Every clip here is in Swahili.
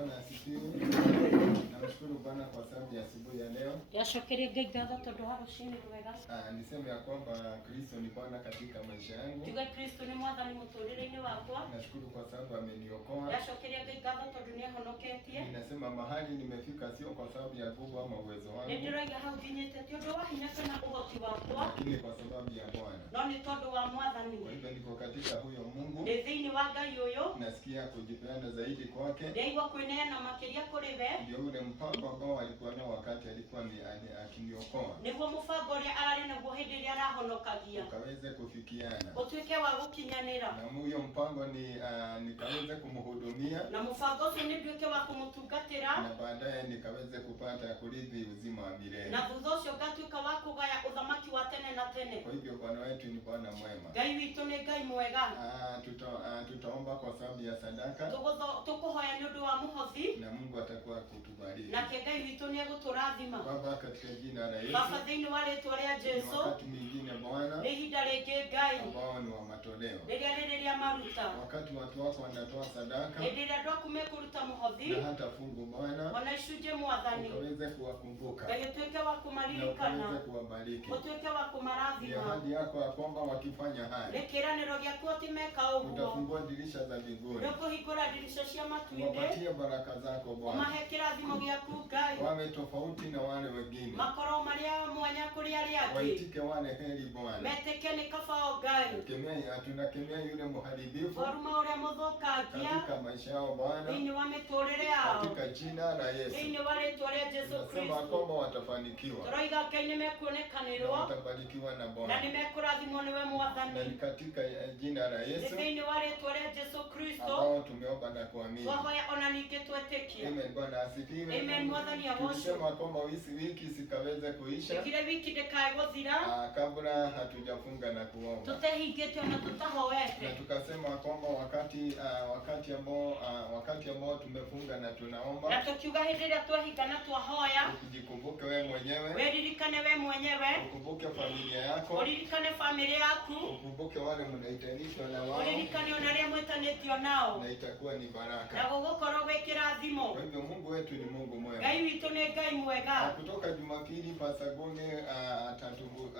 Bwana asifiwe. Namshukuru Bwana kwa sababu ya asubuhi ya leo. Yashokerie ngatho tondu wa rucini rwega. Niseme ya kwamba Kristo ni Bwana katika maisha yangu. Tuge Kristo ni mwathani muturire-ini wakwa. Nashukuru kwa sababu ameniokoa. Yashokerie ngatho tondu ni ahonoketie. Ninasema mahali nimefika sio kwa sababu ya nguvu ama uwezo wangu. Ndiraiga hau thinyite ti undu wa hinya kana uhoti wakwa. Lakini kwa sababu ya Bwana. No ni tondu wa mwathani. Kwa hivyo niko katika huyo Mungu. Thiini wa Ngai uyu. Nasikia kujipeana zaidi kwake. Ndeigua kwineana makiria kuri we. Ndio ule mpango ambao alikuwa nao wakati alikuwa akiniokoa. Niguo mubango uria arari naguo hindi iria arahonokagia. Ukaweze kufikiana. Utuike wa gukinyanira. Na huyo mpango ni nikaweze kumhudumia. Na mubango ucio ni nduike wa kumutungatira. Na baadaye nikaweze kupata kurithi uzima wa milele. Na thutha ucio ngatuika wa kugaya uthamaki wa tene na tene. Kwa hivyo Bwana wetu ni Bwana mwema. Ngai witu ni Ngai mwega. Tutaomba kwa sababu ya sadaka. Tukuhoya ni undu wa muhothi. Na Mungu atakuwa kutubariki. Na Ngai witu ni eguturathima. Baba, katika jina la Yesu. Baba, thiini wa ritwa ria Jesu. Wakati mwingine Bwana. Ni ihinda ringi Ngai. Ambao ni wa matoleo. Riria ririria maruta. Wakati watu wako wanatoa sadaka. Hindi iria andu aku mekuruta muhothi. Na hata fungu Bwana. Ona icunjĩ mwathani. Ukaweze kuwakumbuka. Ngai utuike wa kumaririkana. Na ukaweze kuwabariki. Utuike wa kumarathima. Ni ahadi yako ya kwamba wakifanya haya. Ni kiraniro giaku ati meka uguo. Utafungua dirisha za mbinguni. Nikuhingura dirisha cia matu-inĩ. Wapatie baraka zako Bwana. Umahe kĩrathimo gĩaku Ngai. Wawe tofauti na wale wengine. Makorwo maria mwanya kuri aria angĩ. Waitike wale heri Bwana. Metĩke nĩ kabao Ngai. Tunakemea yule mharibifu. Waruma ũrĩa mũthũkangia. Katika maisha yao Bwana. Thĩinĩ wa mĩtũrĩre yao. Katika jina la Yesu. Thĩinĩ wa rĩtwa rĩa Jesu Kristo. Tunasema kwamba watafanikiwa. Tũroiga Ngai nĩ mekuonekanĩrwo. Watabarikiwa na Bwana. Na nĩ mekũrathimwo nĩwe Mwathani. Na katika jina la Yesu. Thĩinĩ wa rĩtwa rĩa Jesu Kristo. Ambao tumeomba na kuamini. Twahoya ona ningĩ twetĩkia. Amen. Bwana asifiwe. Amen. Mwathani agocwo. Tulisema kwamba wiki sikaweze kuisha. Ikire wiki ndĩkae gũthira. Kabla hatujafunga na kuomba. Tutehingĩte ona tutahoete. Na tukasema kwamba wakati ambao tumefunga na tunaomba. Na tukiuga hĩndĩ ĩrĩa twehinga na twahoya. Ujikumbuke wewe mwenyewe. Weririkane wewe mwenyewe. Ukumbuke familia yako. Uririkane familia yaku. Ukumbuke wale mnaitanishwa na wao. Uririkane ona arĩa mwitanĩtio nao. Na itakuwa ni baraka. Na gũgũkorwo gwĩ kĩrathimo. Kwa hivyo Mungu wetu ni Mungu mwema. Ngai witũ nĩ Ngai mwega. Kutoka Jumapili Pastor Gonge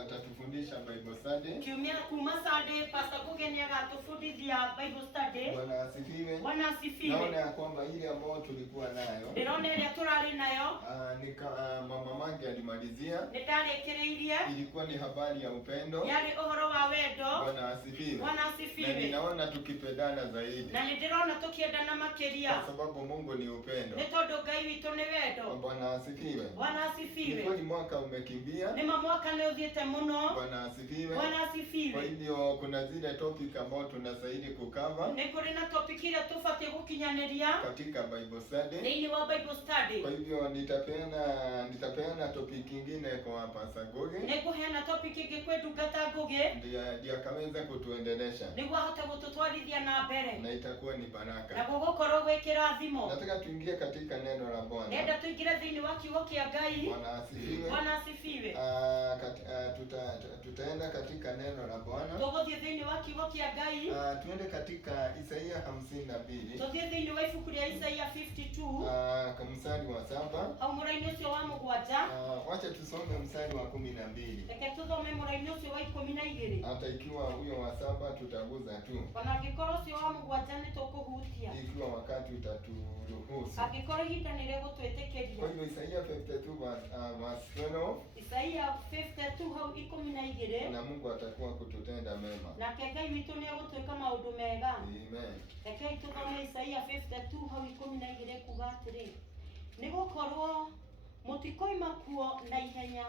atatufundisha Bible study. Kiumia kuma Sunday Pastor Gonge nĩ agatũbundithia Bible study. Bwana asifiwe. Bwana asifiwe. Naona ya kwamba ile ambayo tulikuwa nayo. Ndĩrona ĩrĩa tũrarĩ nayo. Mama Mange alimalizia. Nĩndarĩkĩrĩirie. Ilikuwa ni habari ya upendo. Yarĩ ũhoro wa wendo. Bwana asifiwe. Bwana asifiwe. Na ninaona tukipendana zaidi. Na nĩndĩrona tũkĩendana makĩria. Kwa sababu Mungu ni upendo. Nĩ tondũ Ngai witũ nĩ wendo. Bwana asifiwe. Bwana asifiwe. Ni mwaka umekimbia. Nĩma mwaka nĩ ũthiĩte mũno. Bwana asifiwe. Bwana asifiwe. Kwa hivyo kuna zile topic ambazo tunastahili kukava. Nĩ kũrĩ na topic iria tũbatiĩ gũkinyanĩria katika Bible study. Thĩinĩ wa Bible study. Kwa hivyo nitapeana topic nyingine kwa Pastor Goge. Nĩngũheana topic ĩngĩ kwĩ ndungata Ngugi. Ndiye akaweza kutuendelesha. Nĩguo ahote gũtũtwarithia na mbere. Na itakuwa ni baraka. Na gũgũkorwo gwĩ kĩrathimo. Nataka tuingie katika neno la Bwana. Nenda tuingire thĩinĩ wa kiugo kĩa Ngai. Bwana asifiwe. Bwana asifiwe. Tutaenda katika neno la Bwana. Tũgũthiĩ thĩinĩ wa kiugo kĩa Ngai. Tuende katika Isaia 52. Tũthiĩ thĩinĩ wa ibuku rĩa Isaia 52. Kwa mstari wa 7. Hau mũraini ũcio wa 7. Wacha tusome mstari wa 12. Reke tũthome mũraini ũcio wa 12. Hata ikiwa huyo wa 7 tutaguza tu. Ona angĩkorwo ũcio wa 7 nĩ tũkũhutia. Ikiwa wakati utaturuhusu. Angĩkorwo ihinda nĩ rĩgũtwĩtĩkĩria. Kwa hivyo Isaia 52 verse 12. Isaia 52 hau 12. Na Mungu atakuwa kututenda mema. Nake Ngai witũ nĩ egũtwĩka maũndũ mega. Amen. Rekei tũthome Isaia 52 hau 12 kuga atĩrĩ. Nĩgũkorwo mũtikoima kuo na ihenya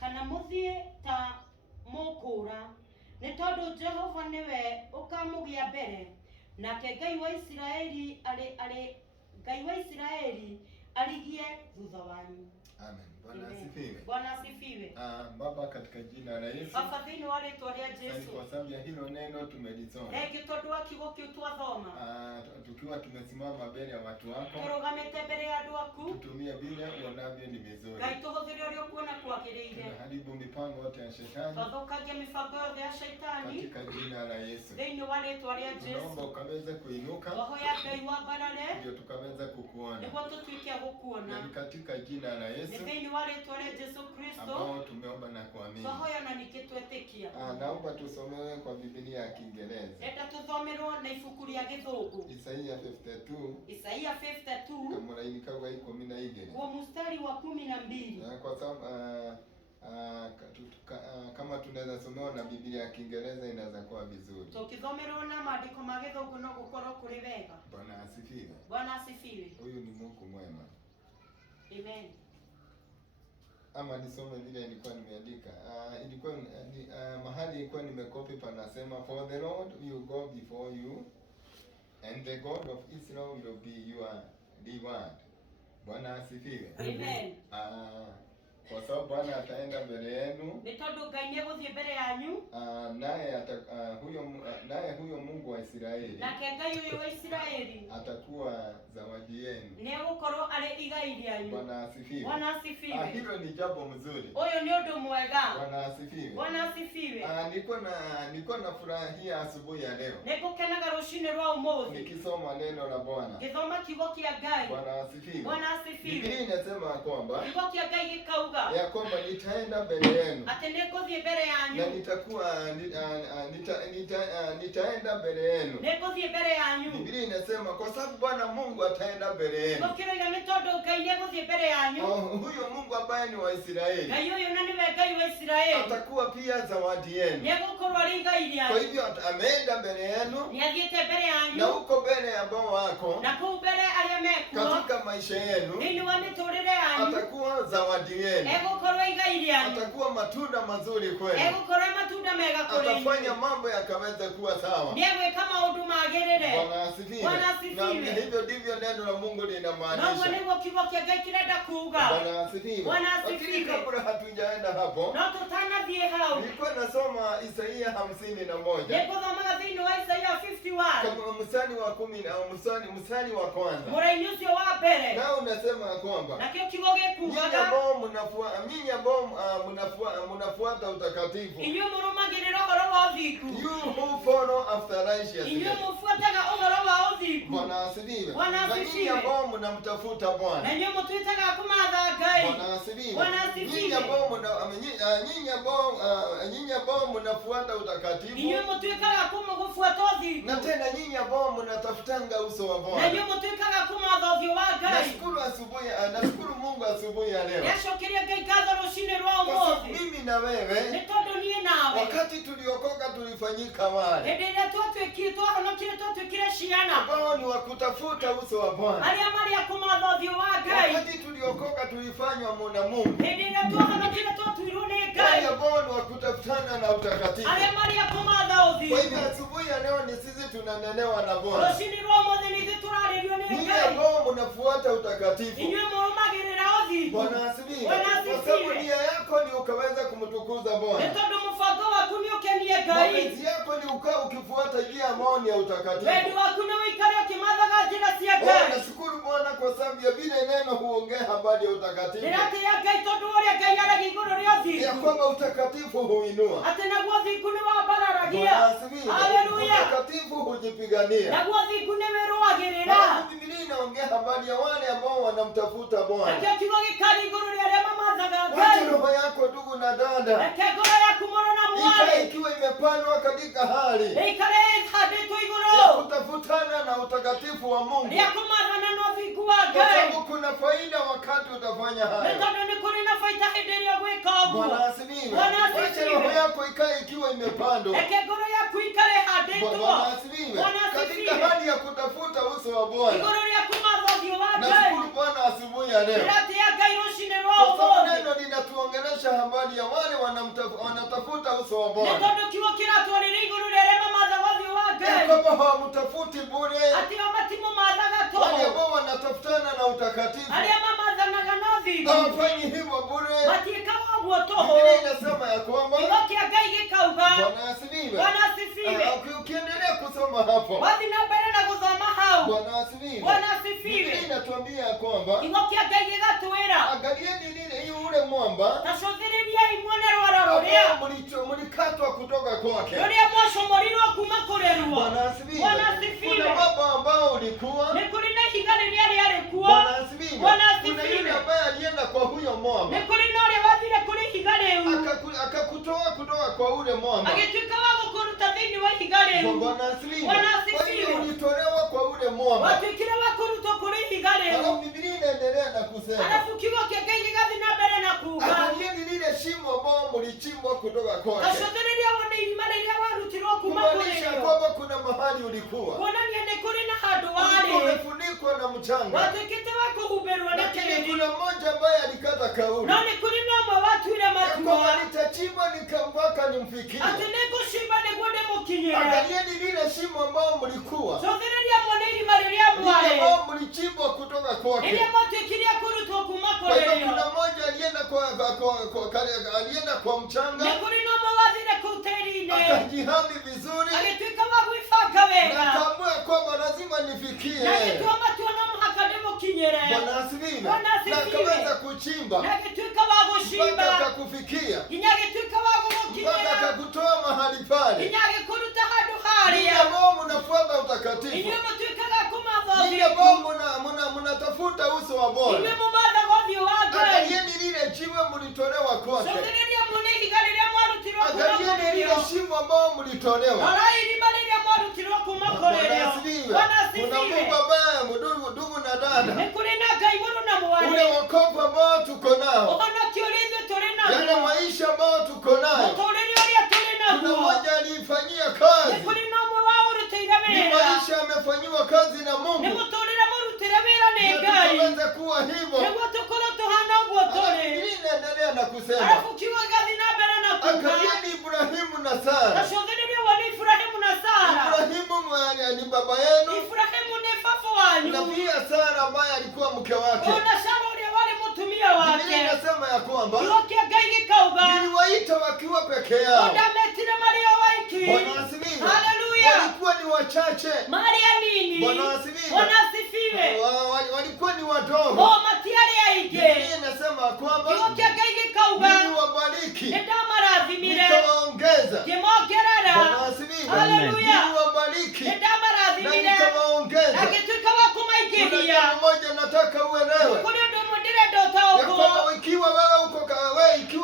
kana mũthiĩ ta mũkũra, nĩ tondũ Jehova nĩwe ũkamũgĩa mbere, nake Ngai wa Isiraeli arigie thutha wanyu. Amen. Bwana asifiwe. Bwana asifiwe. Baba, katika jina la Yesu. Baba, thĩinĩ wa rĩtwa rĩa Jesu. Kwa sababu ya hilo neno tumelisoma. Rĩngĩ tondũ wa kiugo kĩu twathoma. tukiwa tumesimama mbele ya watu wako, turugamite mbere ya andu aku, tutumie vile uonavyo ni vizuri. Ngai tuhuthire uria ukuona kwagiriire. Tunaharibu mipango yote ya shetani Tuthukagia mibango yothe ya shaitani katika jina la Yesu. thiini wa ritwa ria Tunaomba Jesu. ukaweze kuinuka Twahoya Ngai wambarare ndio tukaweze kukuona. niguo tutuike a gukuona. Ni katika jina la Nĩ Yesu thĩinĩ wa rĩtwa rĩa Jesu Kristo ambao tumeomba na kuamini. twahoya na ningĩ twetĩkia. Naomba tusomewe kwa Biblia ya Kiingereza. Enda tuthomerwo na ibuku rĩa Gĩthũngũ. Isaia 52 Isaia 52 kamuraini kauga 12. kwa mstari wa 12. Kwa sababu kama tunaweza somewa na Biblia ya Kiingereza inaweza kuwa vizuri. Tukithomerwo na maandĩko ma Gĩthũngũ no gũkorwo kũrĩ wega. Bwana asifiwe. Bwana asifiwe. Huyu ni Mungu mwema. Amen. Ama nisome vile nilikuwa nimeandika. Ilikuwa mahali ilikuwa nimekopi panasema, for the Lord will go before you and the God of Israel will be your reward. Bwana asifiwe. Amen. Kwa sababu Bwana ataenda mbele yenu. Nĩ tondũ Ngai nĩ egũthiĩ mbere yanyu. Naye huyo Mungu wa Israeli. Nake Ngai ũyũ wa Isiraeli atakuwa zawadi yenu. Nĩ egũkorwo arĩ igai rĩanyu. Bwana asifiwe. Bwana asifiwe. Hilo ni jambo mzuri. Ũyũ nĩ ũndũ mwega. Bwana asifiwe. Bwana asifiwe. Niko na furahia asubuhi ya leo. Nĩngũkenaga rũcinĩ rwa ũmũthĩ nikisoma neno la Bwana. ngĩthoma kiugo kĩa Ngai. Bwana asifiwe. Bwana asifiwe. Biblia inasema kwamba kiugo kĩa Ngai gĩkauga ya kwamba nitaenda mbele yenu. atĩ nĩngũthiĩ mbere yanyu. Na nitaenda mbele yenu. Nĩngũthiĩ mbere yanyu. Biblia inasema kwa sababu Bwana Mungu ataenda mbele yenu. Gũkĩroiga nĩ tondũ Ngai nĩegũthiĩ mbere yanyu. Huyo Mungu ambaye ni wa Israeli. Ngai ũyũ na nĩwe Ngai wa Isiraeli. Atakuwa pia zawadi yenu. Nĩegũkorwo arĩ igai rĩanyu. Kwa hivyo ameenda mbele yenu. Nĩathiĩte mbere yanyu. Na uko mbele ambao wako. Na kũu mbere arĩa mekuo. Katika maisha yenu. Thĩinĩ wa mĩtũrĩre yanyu. Atakuwa zawadi yenu. Egũkorwo igai rĩanyu. Atakuwa matunda mazuri kwenu. Egũkorwo matunda mega kũrĩ inyuĩ. Atafanya mambo yakaweza kuwa sawa. Nĩegwĩka maũndũ magĩrĩre. Bwana asifiwe. Bwana asifiwe. Na hivyo ndivyo neno la Mungu linamaanisha. Noguo nĩguo kiugo kĩa Ngai kĩrenda kuuga. Bwana asifiwe. Bwana asifiwe. Lakini kabla hatujaenda hapo. No tũtanathiĩ hau. Nilikuwa nasoma Isaia 51. Nĩngũthomaga thĩinĩ wa Isaia 51. Kama mstari wa 10 au mstari wa kwanza. Mũraini ũcio wa mbere. Nao unasema kwamba nakĩo kiugo gĩkuugaga nyinyi ambao mnafuata utakatifu. Inyuĩ mũrũmagĩrĩra ũhoro wa ũthingu. You who follow after righteousness. Inyuĩ mũbuataga ũhoro wa ũthingu. Bwana asifiwe. Bwana asifiwe. Na nyinyi ambao mnamtafuta Bwana. Na inyuĩ mũtuĩtaga kũmatha Ngai. Bwana asifiwe. Bwana asifiwe. Nyinyi ambao mnafuata utakatifu. Inyuĩ mũtuĩkaga gũbuata ũthingu. Na tena nyinyi ambao mnatafutanga uso wa Bwana. Na inyuĩ mũtuĩkaga kũmatha ũthiũ wa Ngai. Nashukuru Mungu asubuhi ya leo. Nĩacokeria Ngai ngatho rũcinĩ rwa Kwa sababu ũmũthĩ. mimi na wewe. Nĩ tondũ niĩ nawe. Wakati tuliokoka tulifanyika wale. Hĩndĩ ĩrĩa twahonokire twatuĩkire ciana. Ambao ni wa kutafuta uso wa Bwana. Arĩa marĩ a kũmatha ũthiũ wa Ngai. Wakati tuliokoka tulifanywa na Mungu. Hĩndĩ ĩrĩa twahonokire twatuirwo nĩ Ngai. Wale ambao ni wa kutafutana na utakatifu. Arĩa marĩ a kũmatha ũthingu. Kwa hivyo asubuhi ya leo ni sisi tunanenewa na Bwana. Rũcinĩ rwa ũmũthĩ nĩ ithuĩ tũrarĩrio nĩ Ninyi Ngai. ambao mnafuata utakatifu. Inyuĩ mũrũmagĩrĩra ũthingu. Bwana asifiwe. Bwana Kwa asifiwe. sababu nia yako ni ukaweza kumtukuza Nĩ Bwana. tondũ mũbango waku nĩ ũkenie Ngai. Mapenzi yako ni ukaa ukifuata njia ambayo ni ya utakatifu. Wendi waku nĩ ũikare ũkĩmathaga njĩra cia Ngai. Nashukuru Bwana kwa sababu ya vile neno huongea habari ya utakatifu. Ndĩratĩĩa Ngai tondũ ũrĩa Ngai aragia igũrũ rĩa ũthingu. Ya kwamba utakatifu huinua. Atĩ naguo ũthingu nĩ wambararagia. Bwana asifiwe. Haleluya. Utakatifu hujipigania. Naguo ũthingu nĩ wĩrũagĩrĩra. Biblia inaongea habari ya wale ambao wanamtafuta Bwana. Nakĩo kiugo gĩkari igũrũ rĩa arĩa mamathaga Wacha Ngai. roho yako ndugu na dada. Reke ngoro yaku mũrũ na Ikae mwarĩ. ikiwa imepandwa katika hali ĩikare ĩhandĩtwo ya igũrũ. kutafutana na utakatifu wa Mungu. Rĩa kũmathana na ũthingu wa Kwa Ngai. sababu kuna faida wakati utafanya Nĩ hayo. tondũ nĩ kũrĩ na baita hĩndĩ ĩrĩa ũgwĩka ũguo. Bwana asifiwe. Bwana asifiwe. Wacha roho yako ikae ikiwa imepandwa. Reke ngoro yaku ikare ĩhandĩtwo. Bwana asifiwe. Bwana asifiwe. Katika hali ya kutafuta uso wa Bwana. Igũrũ rĩa kũmatha ũthiũ wa Ngai. Nashukuru Bwana asubuhi ya leo. Ndĩratĩĩa Ngai rũcinĩ rwa Kwa sababu ũmũthĩ. neno linatuongelesha habari ya wale wanatafuta uso wa Nĩ Bwana. tondũ kiugo kĩratwarĩra igũrũ rĩa arĩa mamathaga ũthiũ wa Ya Ngai. kwamba hawamtafuti bure. Atĩ o matimũmathaga Wale tũhũ. ambao wanatafutana na utakatifu. Arĩa mamathanaga na ũthingu. Hawafanyi hivyo bure. Matiĩkaga ũguo tũhũ. Biblia inasema ya kwamba Kiugo kĩa Ngai gĩkauga. Bwana asifiwe. Bwana asifiwe. Ukiendelea kusoma hapo. Wathi na mbere na gũthoma hau. Bwana asifiwe. Bwana asifiwe. Biblia inatuambia kwamba Kigokia Ngai gĩgatwĩra angalieni lile ule mwamba tacũthĩrĩriai muone rwara rũrĩa ambao mlikatwa kutoka kwake. rũrĩa mwacomorirwo kuma kũrĩ ruo. Bwana asifiwe. Bwana asifiwe. Kuna mwamba ambao ulikuwa, Nĩ kũrĩ na ihiga rĩrĩa rĩarĩ kuo. Bwana asifiwe. Bwana Kuna asifiwe. yule ambaye alienda kwa huyo mwamba Nĩ kũrĩ na ũrĩa wathire kũrĩ ihiga rĩu akakutoa kutoka kwa ule mwamba. agĩtuĩka wa gũkũruta thĩinĩ wa ihiga rĩu. Bwana asifiwe. Bwana Kwa hiyo asifiwe. ulitolewa kwa ule mwamba. Watuĩkire wa kũrutwo kũrĩ ihiga Halafu rĩu. Biblia inaendelea na kusema, Alafu kiugo kĩa Ngai gĩgathiĩ na mbere na kuuga angalieni lile shimo ambao mlichimbwa kutoka kwake. tacũthĩrĩria wone irima rĩrĩa warutirwo kuma kũrĩ Kumaanisha rĩo. kwamba kuna mahali ulikuwa kuonania nĩ kũrĩ na handũ ulikuwa warĩ umefunikwa na mchanga, watuĩkĩte wa kũhumbĩrwo na lakini tĩri. kuna mmoja ambaye alikata kauli No nĩ kũrĩ na ũmwe watuire ya matua kwamba nitachimba mpaka nimfikie. atĩ nĩngũcimba nĩguo ndĩmũkinyĩre. Angalieni lile shimo ambao mlikuwa, Cũthĩrĩria muone irima rĩrĩa lile mwarĩ ambao mlichimbwa kutoka kwake. rĩrĩa mwatuĩkire kũrutwo kuma Kwa kũrĩ hivyo rĩo. kuna mmoja alienda kwa Nĩ mchanga kũrĩ na ũmwe wathire kũu tĩri-inĩ akajihami vizuri agĩtuĩka wa gwĩbanga na wega akaamua kwamba lazima na nifikie. agĩtua matua no mũhaka ndĩmũkinyĩre Bwana asifiwe. Bwana Na asifiwe. akaweza kuchimba na agĩtuĩka wa mpaka gũcimba akakufikia, nginya agĩtuĩka wa mpaka gũgũkinyĩra akakutoa mahali pale. nginya agĩkũruta handũ Ninyi harĩa ambao mnafuata utakatifu, inyuĩ mũtuĩkaga kũmatha ninyi ũthingu ambao mnatafuta uso wa inyuĩ Bwana, mũmathaga ũthiũ wa Ngai. angalieni lile jiwe mlitolewa kwake. Cũthĩrĩria muone ihiga rĩrĩa mwarutirwo kuma Angalieni kũrĩ lile rĩo. shimo ambao mlitolewa. Rorai irima rĩrĩa mwarutirwo kuma kũrĩ Bwana rĩo. asifiwe. Bwana Kuna asifiwe. Mungu ambaye ndugu na dada, Nĩ kũrĩ na Ngai mũrũ na ule mwarĩ. wokovu ambao tuko nao, Ũhonokio ũrĩa ithuĩ tũrĩ yale naguo. maisha ambao tuko nayo, Mũtũũrĩre ũrĩa tũrĩ kuna naguo. mmoja aliifanyia Nĩ kazi. kũrĩ na ũmwe wa ũrutĩire Ni wĩra. maisha amefanyiwa kazi na Nĩ Mungu, mũtũũrĩre mũrutĩre wĩra nĩ na Ngai. tukaweza kuwa hivyo. Nĩguo tũkorwo tũhana ũguo Halafu tũrĩ. Biblia inaendelea na kusema, Alafu kiugo gĩgathiĩ na mbere na kuuga angalieni Ibrahimu na Sara. tacũthĩrĩria wone Iburahĩmu na Sara. Ibrahimu ni baba yenu, Iburahĩmu nĩ baba na wanyu. pia Sara ambaye alikuwa mke wake. Ona Sara ũrĩa warĩ mũtumia Biblia wake. inasema ya kwamba Kiugo kĩa Ngai gĩkauga niliwaita wakiwa peke yao. ndametire marĩ o waiki. Bwana asifiwe. Haleluya. Walikuwa ni wachache. Marĩ anini. Bwana asifiwe. Bwana asifiwe. Walikuwa ni wadogo. O matiarĩ aingĩ. Biblia inasema kwamba Kiugo kĩa Ngai gĩkauga niliwabariki, nĩndamarathimire nikawaongeza. ngĩmongerera. Bwana asifiwe. Haleluya. Niliwabariki na Nĩndamarathimire nikawaongeza. na ngĩtuĩka wa Kuna kũmaingĩhia. jambo moja nataka uelewe, Kũrĩ ũndũ ũmwe ndĩrenda ya ũtaũkwo. kwamba ikiwa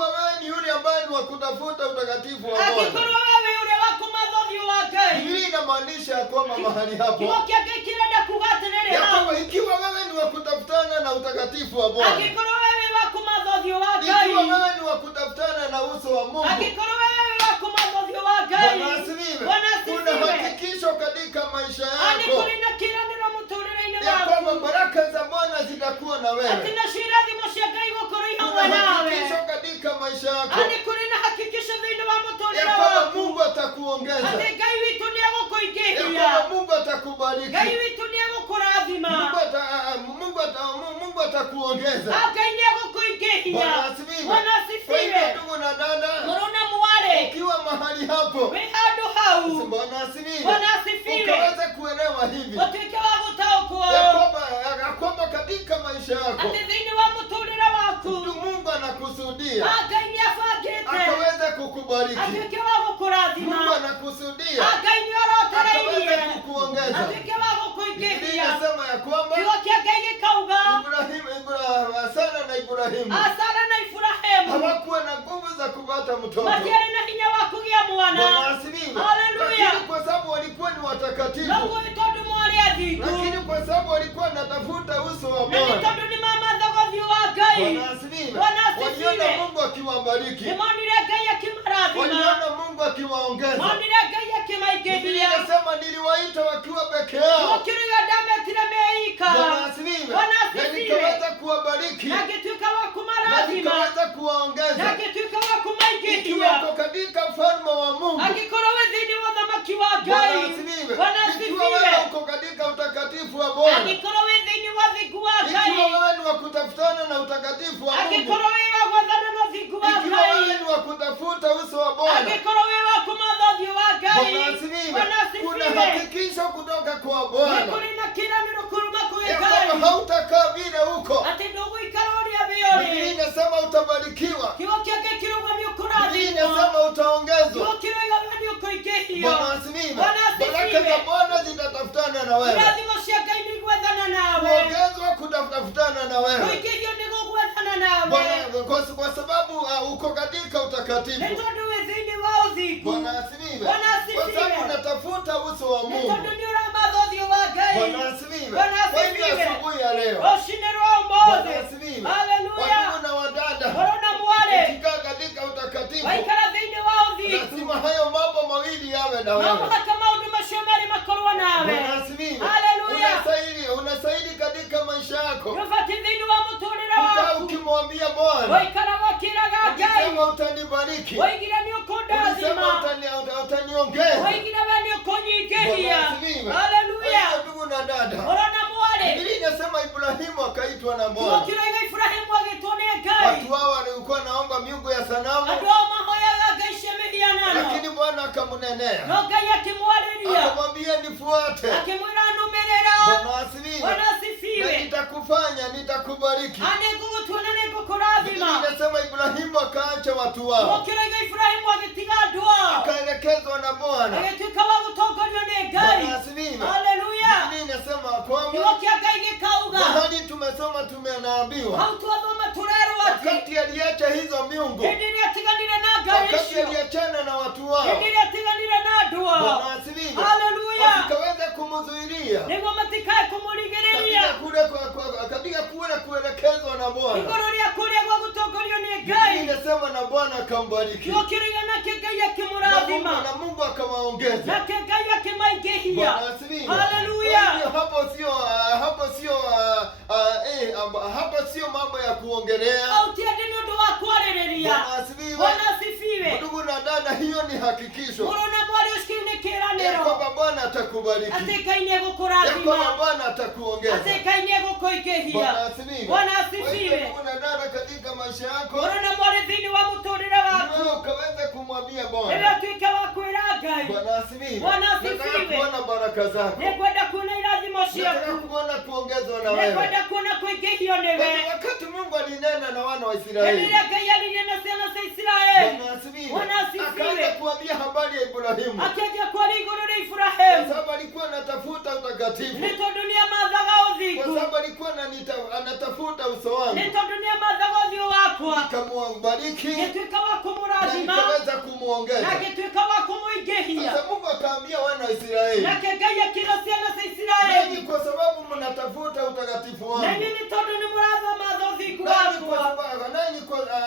wewe ni yule ambaye ni wa kutafuta utakatifu wa Bwana, Angĩkorwo wewe ũrĩa wa kũmatha ũthiũ wa Ngai. Biblia inamaanisha ya kwamba mahali hapo Kiugo kĩa Ngai kĩrenda kuuga atĩrĩrĩ ya hau. kwamba ikiwa wewe ni wa kutafutana na utakatifu wa Bwana, Angĩkorwo wewe wa kũmatha ũthiũ wa ikiwa Ngai. wewe ni wa kutafutana na uso wa Mungu, Angĩkorwo wewe wa kũmatha ũthiũ wa Ngai. Bwana asifiwe, Bwana kuna asifiwe. hakikisho katika maisha Ani yako kũrĩ na kĩĩranĩro mũtũũrĩre-inĩ ya kwamba waku. baraka za Bwana zitakuwa na Atĩ wewe. nacio irathimo cia Ngai gũkorwo i hamwe Kuna nawe. hakikisho katika maisha yako Ani kũrĩ na hakikisho thĩinĩ wa ya mũtũũrĩre kwamba waku. Mungu atakuongeza, Atĩ Ngai witũ nĩ ya egũkũingĩhia. kwamba Mungu atakubariki, Ngai witũ nĩ egũkũrathima. Mungu atakuongeza. Ngai nĩ egũkũingĩhia. Bwana asifiwe. Bwana Kwa hivyo asifiwe. ndugu na dada, Mũrũ na mwarĩ. ukiwa mahali hapo, Wĩ handũ hau. Bwana asifiwe, Bwana asifiwe. ukaweza kuelewa hivi Ũtuĩke wa gũtaũkwo. ya kwamba katika maisha yako Atĩ thĩinĩ wa mũtũũrĩre waku. Mungu anakusudia Ngai nĩ abangĩte. akaweza kukubariki. Atuĩke wa gũkũrathima. Mungu anakusudia Ngai nĩ orotereirie. akaweza kukuongeza. Atuĩke wa Biblia gũkũingĩhia. inasema ya kwamba Kiugo kĩa Ngai gĩkauga Sara na Ibrahimu Sara na Iburahĩmu hawakuwa na nguvu za kupata mtoto. matiarĩ na hinya wa kũgĩa Bwana mwana. asifiwe. Haleluya. Lakini kwa sababu walikuwa ni watakatifu, Naguo nĩ tondũ mwarĩ athingu. lakini kwa sababu walikuwa wanatafuta uso wa Na nĩ Bwana, tondũ nĩ mamathaga ũthiũ wa Ngai. Bwana asifiwe, Bwana asifiwe. waliona Mungu akiwabariki, Nĩmonire Ngai akĩmarathima. waliona Mungu akiwaongeza. Monire Ngai Biblia akĩmaingĩhia. inasema niliwaita wakiwa peke yao. Gũkĩrĩga ndametire meika. Bwana asifiwe. Bwana Na asifiwe. nikaweza kuwabariki Na ngĩtuĩka wa na kũmarathima. nikaweza Na kuwaongeza. ngĩtuĩka wa Ikiwa kũmaingĩhia. uko katika ufalme wa Mungu, Angĩkorwo wĩ thĩinĩ wa ũthamaki wa Bwana Ngai. asifiwe. Bwana Ikiwa wewe asifiwe. uko katika utakatifu wa Bwana, Angĩkorwo wĩ thĩinĩ wa thingu wa ikiwa Ngai. wewe ni wa kutafutana na utakatifu wa Mungu, Angĩkorwo wĩ wa gwathana na ũthingu wa ikiwa wewe Ngai. ni wa kutafuta uso wa Bwana, Angĩkorwo wĩ wa kũmatha ũthiũ wa Ngai. Bwana asifiwe. Bwana Kuna asifiwe. hakikisho kutoka kwa Nĩ Bwana kũrĩ na kĩĩranĩro hautakaa vile huko. ati ndũgũikara Biblia ũrĩa inasema utabarikiwa. kiugo kĩake kĩrũgamio Biblia kũrathimwo inasema utaongezwa. kiugo kĩroigamanio kũingĩhio Bwana asifiwe. Bwana Baraka za asifiwe Bwana zitatafutana na wewe. irathimo cia Ngai nĩigwethana nawe Kuongezwa kutafutana na wewe. kũingĩhio nĩgũgwethana nawe Bwana, kwa sababu uko katika utakatifu. nĩ tondũ wĩ thĩinĩ wa ũthingu Bwana asifiwe. Bwana asifiwe. Kwa sababu unatafuta uso wa nĩ Mungu. tondũ nĩ ũramatha ũthiũ wa Ngai Bwana asifiwe. Bwana Kwa hivyo asifiwe. asubuhi ya leo, rũcinĩ rwa Bwana ũmũthĩ asifiwe. haleluya Wandugu na wadada, mũrũ na mwarĩ ukikaa katika utakatifu, waikara thĩinĩ wa ũthingu lazima hayo mambo mawili yawe na no wewe. mũhaka maũndũ macio merĩ makorwo nawe Bwana asifiwe. haleluya Unastahili katika maisha yako. nĩũbatiĩ thĩinĩ wa mũtũũrĩre Ukaa waku ukimwambia Bwana, waikara wakĩraga Ngai ukisema utanibariki, waigire nĩ ukisema ũkũndathima utaniongeza. waigire we nĩ ũkũnyingĩhia Bwana asifiwe. haleluya Kwa hiyo ndugu na dada, mũrũ na mwarĩ Biblia inasema Ibrahimu akaitwa na kiugo Bwana. kĩroiga Iburahĩmu agĩtwo nĩ Ngai Watu hao walikuwa naomba miungu ya sanamu, andũ ao mahoyaga ngai cia mĩhianano lakini Bwana akamnenea, no Ngai akĩmwarĩria akamwambia nifuate. akĩmwĩra nũmĩrĩra Bwana asifiwe. Bwana Na asifiwe nitakufanya, nitakubariki. na nĩngũgũtua na Biblia nĩngũkũrathima inasema Ibrahimu akaacha watu kiugo wao, kĩroiga Iburahĩmu agĩtiga andũ ao akaelekezwa na Bwana. agĩtuĩka wa gũtongorio nĩ Ngai Bwana asifiwe. haleluya Biblia inasema kiugo kwamba kĩa Ngai gĩkauga mahali tumesoma tumeambiwa, hau twathoma tũrerwo atĩ wakati aliacha hizo miungu, hĩndĩ ĩrĩa atiganire na ngai wakati icio aliachana na watu wao, hĩndĩ ĩrĩa atiganire na andũ ao Bwana asifiwe, haleluya wasikaweza kumzuilia nĩguo matikae kũmũrigĩrĩria katika kule kuelekezwa na Bwana. igũrũ rĩa kũrĩa gwa gũtongorio nĩ Biblia Ngai inasema na Bwana akambariki, kiugo kĩroiga nake Ngai na akĩmũrathima Mungu akawaongeza. nake Ngai akĩmaingĩhia Bwana asifiwe. haleluya Kwa hiyo hapo sio mambo ya kuongelea. au ti atĩ nĩ ũndũ wa kwarĩrĩria Bwana asifiwe. Bwana asifiwe Ndugu na dada, hiyo ni hakikisho mũrũ na mwarĩ ũcio nĩ ya kĩĩranĩro kwamba Bwana atakubariki, atĩ Ngai nĩ ya kwamba egũkũrathima Bwana atakuongeza. atĩ Ngai nĩ egũkũingĩhia Bwana asifiwe. Bwana Kwa hivyo asifiwe ndugu na dada, katika maisha yako mũrũ na mwarĩ thĩinĩ wa mũtũũrĩre waku wewe ukaweza kumwambia rĩrĩa Bwana. ũtuĩke wa kwĩra Ngai Bwana asifiwe. Bwana asifiwe. Nataka kuona baraka zako, nĩngwenda kuona irathimo nataka ciaku kuona kuongezwa na wewe. nĩngwenda kuona kũingĩhio Kwa nĩwe hivyo wakati Mungu alinena na wana wa hĩndĩ Israeli, ĩrĩa Ngai aririe na ciana cia Isiraeli Bwana asifiwe, Bwana asifiwe. akaanza kuambia habari ya Ibrahimu, akĩanjia kwaria igũrũ rĩa kwa Iburahĩmu sababu alikuwa anatafuta utakatifu, nĩ tondũ nĩamathaga kwa ũthingu sababu alikuwa anatafuta uso wangu, nĩ tondũ nĩamathaga ũthiũ wakwa nikambariki ngĩtuĩka wa na kũmũrathima nikaweza na kumuongeza. ngĩtuĩka wa kũmũingĩhia Sasa Mungu akaambia wana wa Israeli, nake Ngai akĩra ciana cia nanyi Isiraeli kwa sababu mnatafuta utakatifu na wangu, inyuĩ nĩ tondũ nĩ mũrathamatha ũthingu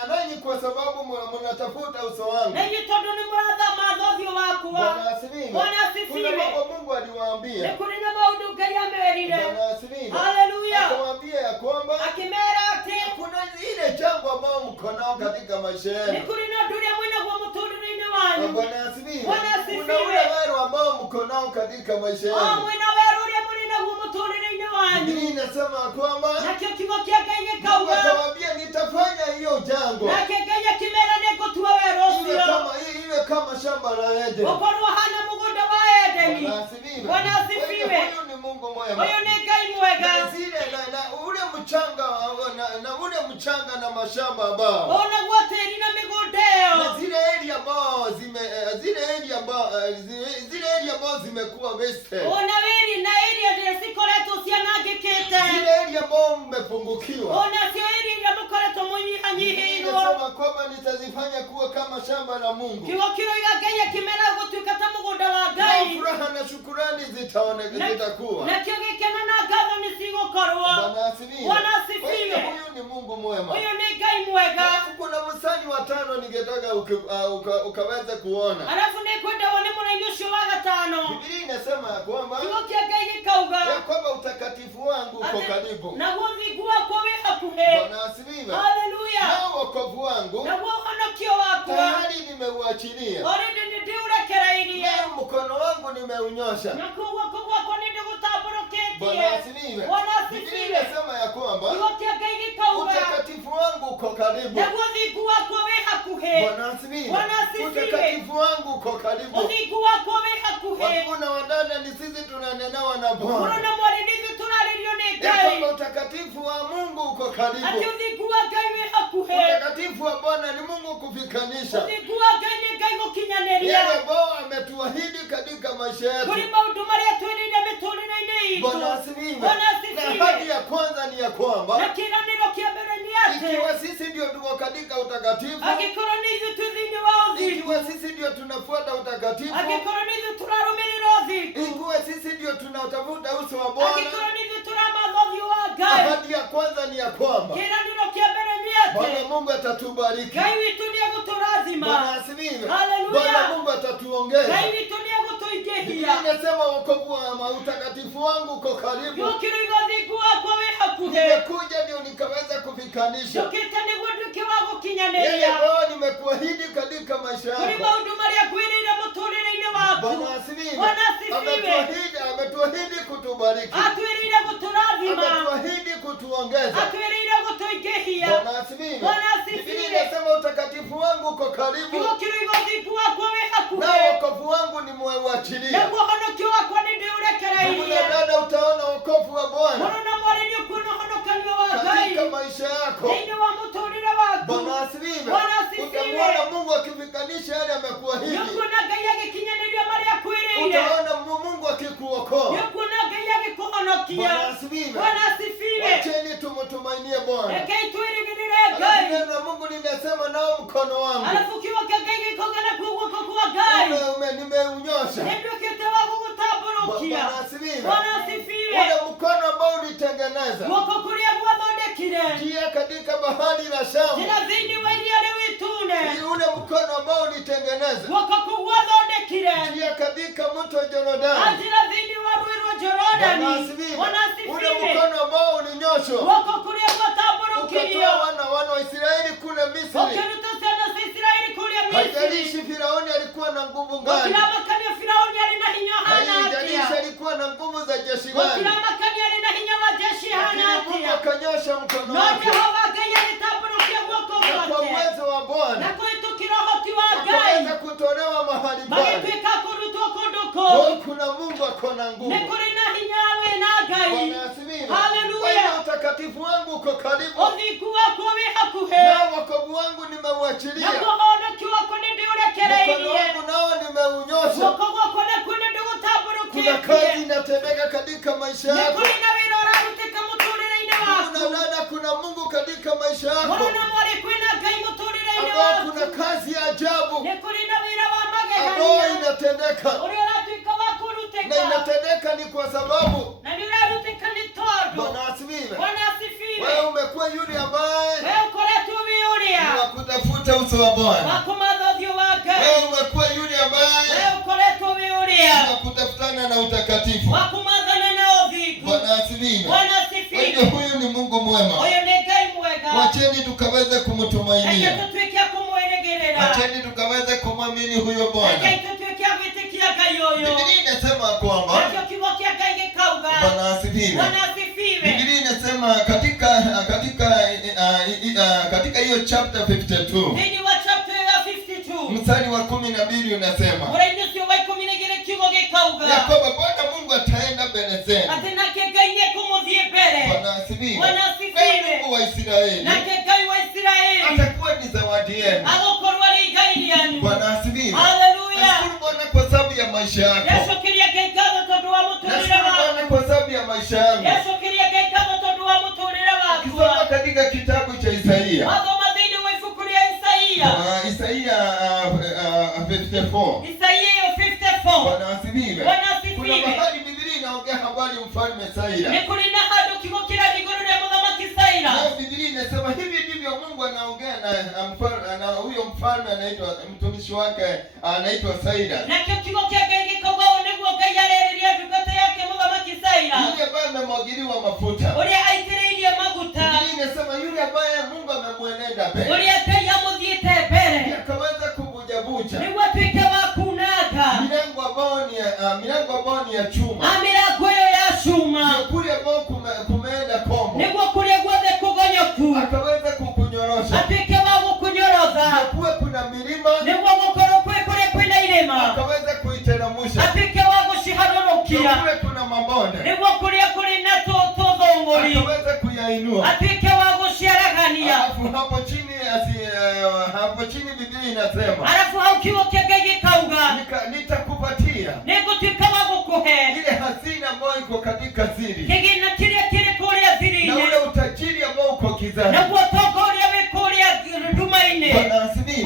nanyi kwa sababu mnatafuta uso wangu. na inyuĩ tondũ nĩ mũrathamatha ũthiũ wakwa Bwana asifiwe. Bwana Kuna asifiwe mambo Mungu nĩ aliwaambia. kũrĩ na maũndũ Ngai amerire Bwana asifiwe. haleluya Akawaambia ya kwamba akĩmera atĩ kuna ile jambo ambao mko nao katika maisha nĩ yenu. kũrĩ na ũndũ ũrĩa mwĩnaguo mũtũũrĩre-inĩ wanyu Bwana asifiwe. Bwana asifiwe. Kuna ule wero ambao mko nao katika maisha o yenu. mwĩna werũ ũrĩa mũrĩ naguo mũtũũrĩre-inĩ wanyu Biblia inasema kwamba nakĩo kiugo kĩa Ngai Mungu gĩkauga akawaambia nitafanya hiyo jambo nake Ngai akĩmera nĩngũtua werũ iwe kama shamba la Edeni. ũkorwo hana mũgũnda wa Edeni Bwana asifiwe. Bwana asifiwe. Kwa hivyo huyu ni Mungu mwema. ũyũ nĩ Ngai mwega Na zile na ule mchanga na ule mchanga na mashamba ambao onaguo tĩĩri na mĩgũnda ĩyo na zile area ambao zimekuwa wasted, ona wĩri na area iria cikoretwo cianangĩkĩte zile area ambao mmepungukiwa, onacio area iria mũkoretwo mũnyihanyihĩirwo ninasema kwamba nitazifanya kuwa kama shamba la Mungu. kiugo kĩroiga Ngai akĩmera gũtuĩka ta mũgũnda wa Na Ngai furaha na shukurani zitakuwa. nakĩo gĩkeno na ngatho nĩ cigũkorwo Bwana asifiwe. Bwana Kwa asifiwe. hiyo huyu ni Mungu mwema. ũyũ nĩ Ngai mwega Alafu kuna mstari wa 5 ningetaka ukaweze kuona. arabu nĩ kwenda wone mũraini ũcio wa gatano Biblia inasema ya kwamba kiugo kĩa Ngai gĩkauga utakatifu wangu uko karibu. naguo ũthingu wakwa wĩ hakuhĩ Bwana asifiwe. haleluya Nao wokovu wangu naguo ũhonokio wakwa tayari nimeuachilia. already nĩ ndĩũrekereirie Nao mkono wangu nimeunyosha. nakuo guoko gwakwa nĩ ndĩgũtambũrũkĩtie Bwana asifiwe. Bwana Biblia asifiwe inasema ya kwamba kiugo kĩa Ngai gĩkauga utakatifu wangu uko karibu. naguo ũthingu wakwa wĩ hakuhĩ Bwana asifiwe. Bwana asifiwe. Utakatifu wangu uko karibu. ũthingu wakwa wĩ hakuhĩ Wakuu na wadada, ni sisi tunanenewa na mũrũ Bwana. na mwarĩ nĩ ithuĩ tũrarĩrio nĩ Ya Ngai kwamba utakatifu Utakatifu wa Mungu uko karibu. ati uthiku wa Ngai wi hakuhe, Utakatifu wa Bwana ni Mungu kufikanisha uthiku wa Ngai ni Ngai gukinyaneria yale ambao ametuahidi katika maisha yetu. kuri maundu maria twirinde miturire-ini itu. Bwana asifiwe. Bwana asifiwe. Na ahadi ya kwanza ni ya kwamba na kiraniro kia mbere ni ati ikiwa sisi ndio tuko katika utakatifu, agikorwo ni ithuĩ twĩ thĩinĩ wa ũthingu, ikiwa sisi ndio tunafuata utakatifu, agikorwo ni ithuĩ tũrarũmĩrĩra ũthingu, ikiwa sisi ndio tunatafuta uso wa Bwana, agikorwo ni ithuĩ tũramatha ũthiũ wa Ngai, ahadi ya kwanza ni ya kwamba kĩranĩro kĩa mbere nĩ Bwana atĩ Mungu atatubariki. Ngai witũ nĩ egũtũrathima, Bwana asifiwe. Hallelujah. Bwana Mungu atatuongeza. Ngai witũ nĩ Biblia egũtũingĩhia, inasema wokovu wa utakatifu wangu uko karibu. gĩũkĩro ũthingu wakwa wĩ hakuhĩ, Nimekuja ndio nikaweza kufikanisha njũkĩte nĩguo nduĩke wa yale gũkinyanĩria ambayo nimekuahidi katika maisha kũrĩ yako. maũndũ marĩa ngwĩrĩire mũtũrĩre-inĩ waku. Bwana asifiwe. Bwana asifiwe. Ametuahidi kutubariki. Atwĩrĩire gũtũrathima, Ametuahidi kutuongeza. atwĩrĩire gũtũingĩhia. Bwana asifiwe. Bwana asifiwe. Biblia inasema utakatifu wangu uko karibu. Gĩũkĩro ũthingu wakwa wĩ Na hakuhĩ, wokovu wangu nimeuachilia. naguo ũhonokio wakwa nĩ Ndugu ndĩũrekereirie. na dada, utaona wokovu wa Bwana Mũrũ na mwarĩ nĩ ũkuona ũhonokanio wa Ngai katika maisha yako. thĩinĩ wa mũtũrĩre waku. Bwana asifiwe. Bwana asifiwe. Utamwona Mungu akifikanisha yale amekuahidi. Nĩũkuona Ngai agĩkinyanĩria marĩa akwĩrĩire, Utaona Mungu akikuokoa. nĩũkuona Ngai agĩkũhonokia. Bwana asifiwe. Bwana asifiwe. Wacheni tumtumainie Bwana. Rekei twĩrĩgĩrĩre Alafu Ngai. neno la Mungu linasema nao mkono wangu Alafu kiugo kĩa Ngai gĩkauga nakuo guoko kwa Ngai nimeunyosha. nĩnduĩkĩte wa gũgũtambũrũkia. Bwana asifiwe. Bwana asifiwe. Ule mkono ambao ulitengeneza Guoko kũrĩa gwathondekire njia katika bahari la Shamu, njĩra thĩinĩ wa iria rĩu itune, ni ule mkono ambao ulitengeneza guoko kũu gwathondekire njia katika mto Jorodani. njĩra thĩinĩ wa rũĩ rwa Bwana Jorodani. asifiwe. Bwana Ule asifiwe. mkono ambao ulinyoshwa Guoko kũrĩa gwatambũrũkirio ukatoa wana wa Israeli kule Misri. ũkĩruta ciana cia Isiraeli kũrĩa Haijalishi Misiri. Firauni alikuwa na nguvu gani, Gũtiramakania Firaũni arĩ na hinya hana haijalishi atĩa, alikuwa na nguvu za jeshi gani, gũtiramakania arĩ na hinya wa jeshi hana lakini Mungu atĩa, akanyosha mkono no wake Jehova Ngai agĩtambũrũkia guoko na kwa gwake uwezo wa na Bwana kũhĩtũkĩra ũhoti wa Ngai akaweza kutolewa mahali pale. magĩtuĩka kũrutwo kũndũ kũu. Oh, kuna Mungu ako na Nĩ nguvu. kũrĩ na hinya wĩ na Ngai. Bwana asifiwe. Hallelujah. Kwa hiyo utakatifu wangu uko karibu, Ũthingu wakwa wĩ hakuhĩ, na wokovu wangu nimeuachilia. naguo ũhonokio wakwa nĩ Mkono ndĩũrekereirie, wangu nao nimeunyosha. guoko gwakwa nakuo nĩ Kuna kazi ndĩgũtambũrũkĩtie. inatendeka katika maisha Nĩ yako. kũrĩ na wĩra ũrarutĩka mũtũrĩre-inĩ Kuna waku. dada, kuna Mungu katika maisha yako, Mũrũ na mwarĩ, kwĩna Ngai mũtũrĩre-inĩ ambao waku. kuna kazi ya ajabu Nĩ kũrĩ na wĩra wa ambao magegania inatendeka, ũrĩa ũratuĩka wa na kũrutĩka, inatendeka ni kwa sababu na nĩ ũrarutĩka nĩ tondũ. Bwana asifiwe. Bwana asifiwe. Wewe umekuwa yule ambaye Wewe ũkoretwo wĩ ũrĩa ni wa kutafuta uso wa Bwana. wa kũmatha ũthiũ wa Ngai. Wewe umekuwa yule ambaye Wewe ũkoretwo wĩ ũrĩa ni wa kutafutana na utakatifu. wa kũmathana na ũthingu. Bwana asifiwe. Bwana Kwa hivyo asifiwe. huyu ni Mungu mwema. Ũyũ nĩ Ngai mwega. Wacheni tukaweze Reke kumtumainia. tũtuĩke a kũmwĩrĩgĩrĩra. Wacheni tukaweze kumwamini huyo Bwana. Reke tũtuĩke a gwĩtĩkia Ngai ũyũ. Biblia inasema kwamba Nakĩo kiugo kĩa Ngai gĩkauga. Bwana asifiwe. Bwana asifiwe. Biblia inasema katika hiyo chapter 52 Thĩinĩ wa chapter ya 52 mstari wa 12 unasema mũraini ũcio wa 12 kiugo gĩkauga ya kwamba Bwana Mungu ataenda mbele zenu. atĩ nake Ngai nĩekũmũthiĩ mbere. Bwana asifiwe. Bwana asifiwe. Naye Mungu wa Israeli Nake Ngai wa Isiraeli atakuwa ni zawadi yenu. agũkorwo arĩ igai rĩanyu. Bwana asifiwe. Haleluya. Nashukuru Bwana kwa sababu ya maisha yako. Yacokeria Ngai ngatho tondũ wa mũtũrĩre Nashukuru waku. Bwana kwa sababu ya maisha yangu. Yacokeria Ngai ngatho tondũ wa mũtũrĩre waku. Ukisoma katika kitabu cha Isaia, Wathoma thĩinĩ wa ibuku rĩa Isaia. Isaia 54. Isaia ĩyo 54. Bwana asifiwe. Bwana Kuna asifiwe. mahali Biblia inaongea habari mfalme Saira. Nĩ kũrĩ na handũ kiugo kĩrathiĩ igũrũ rĩa mũthamaki Saira. Na Biblia inasema hivi ndivyo Mungu anaongea na huyo mfalme anaitwa mtumishi wake anaitwa Saira. Nakĩo kiugo kĩa Ngai gĩkauga ũũ nĩguo Ngai arerĩria ndungata yake mũthamaki Saira, Yule ambaye amemwagiliwa mafuta. ũrĩa aitĩrĩirie maguta, Biblia inasema yule ambaye Mungu amemwenenda mbele. ũrĩa Ngai amũthiĩte mbere Akaweza kuvujavuja nĩguo atuĩke wa kunanga milango ambao ni ya chuma. mĩrango ĩyo ya cuma, Ndio kule ambao kumeenda kombo. nĩguo kũrĩa guothe kũgonyoku Akaweza kukunyorosha. atuĩke wa gũkũnyorotha, Kuwe kuna milima. nĩguo gũkorwo kũrĩa kwĩna irĩma Akaweza kuiteremsha. atuĩke wa gũciharũrũkia, Kuwe kuna mabonde. nĩguo kũrĩa kũrĩ na tũthũng'ũri Akaweza kuyainua. atuike wa guciaragania. Alafu hapo chini Biblia inasema, alafu haukiwa kegege kauga nitakupatia nigutuika wa gukuhe ile hazina ambayo iko katika siri, kigina kiria kiri kuria siri na ule utajiri ambao uko gizani, na kutokoria wikuria rumaine. Bwana asifiwe.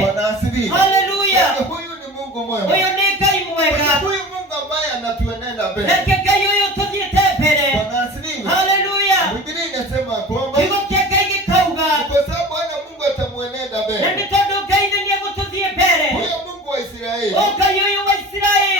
Bwana asifiwe. Haleluya. Huyu ni Mungu mwema. Huyu ni Ngai mwega. Huyu Mungu ambaye anatuenenda mbele. Na Ngai huyu tuziete mbele. Bwana asifiwe. Haleluya. Biblia inasema kwamba kigo kegege kauga kwa sababu Bwana Mungu atamuenenda mbele. na mitondo Ngai ndiye gutuzie mbele. Huyu Mungu wa Israeli. Ngai huyu wa Israeli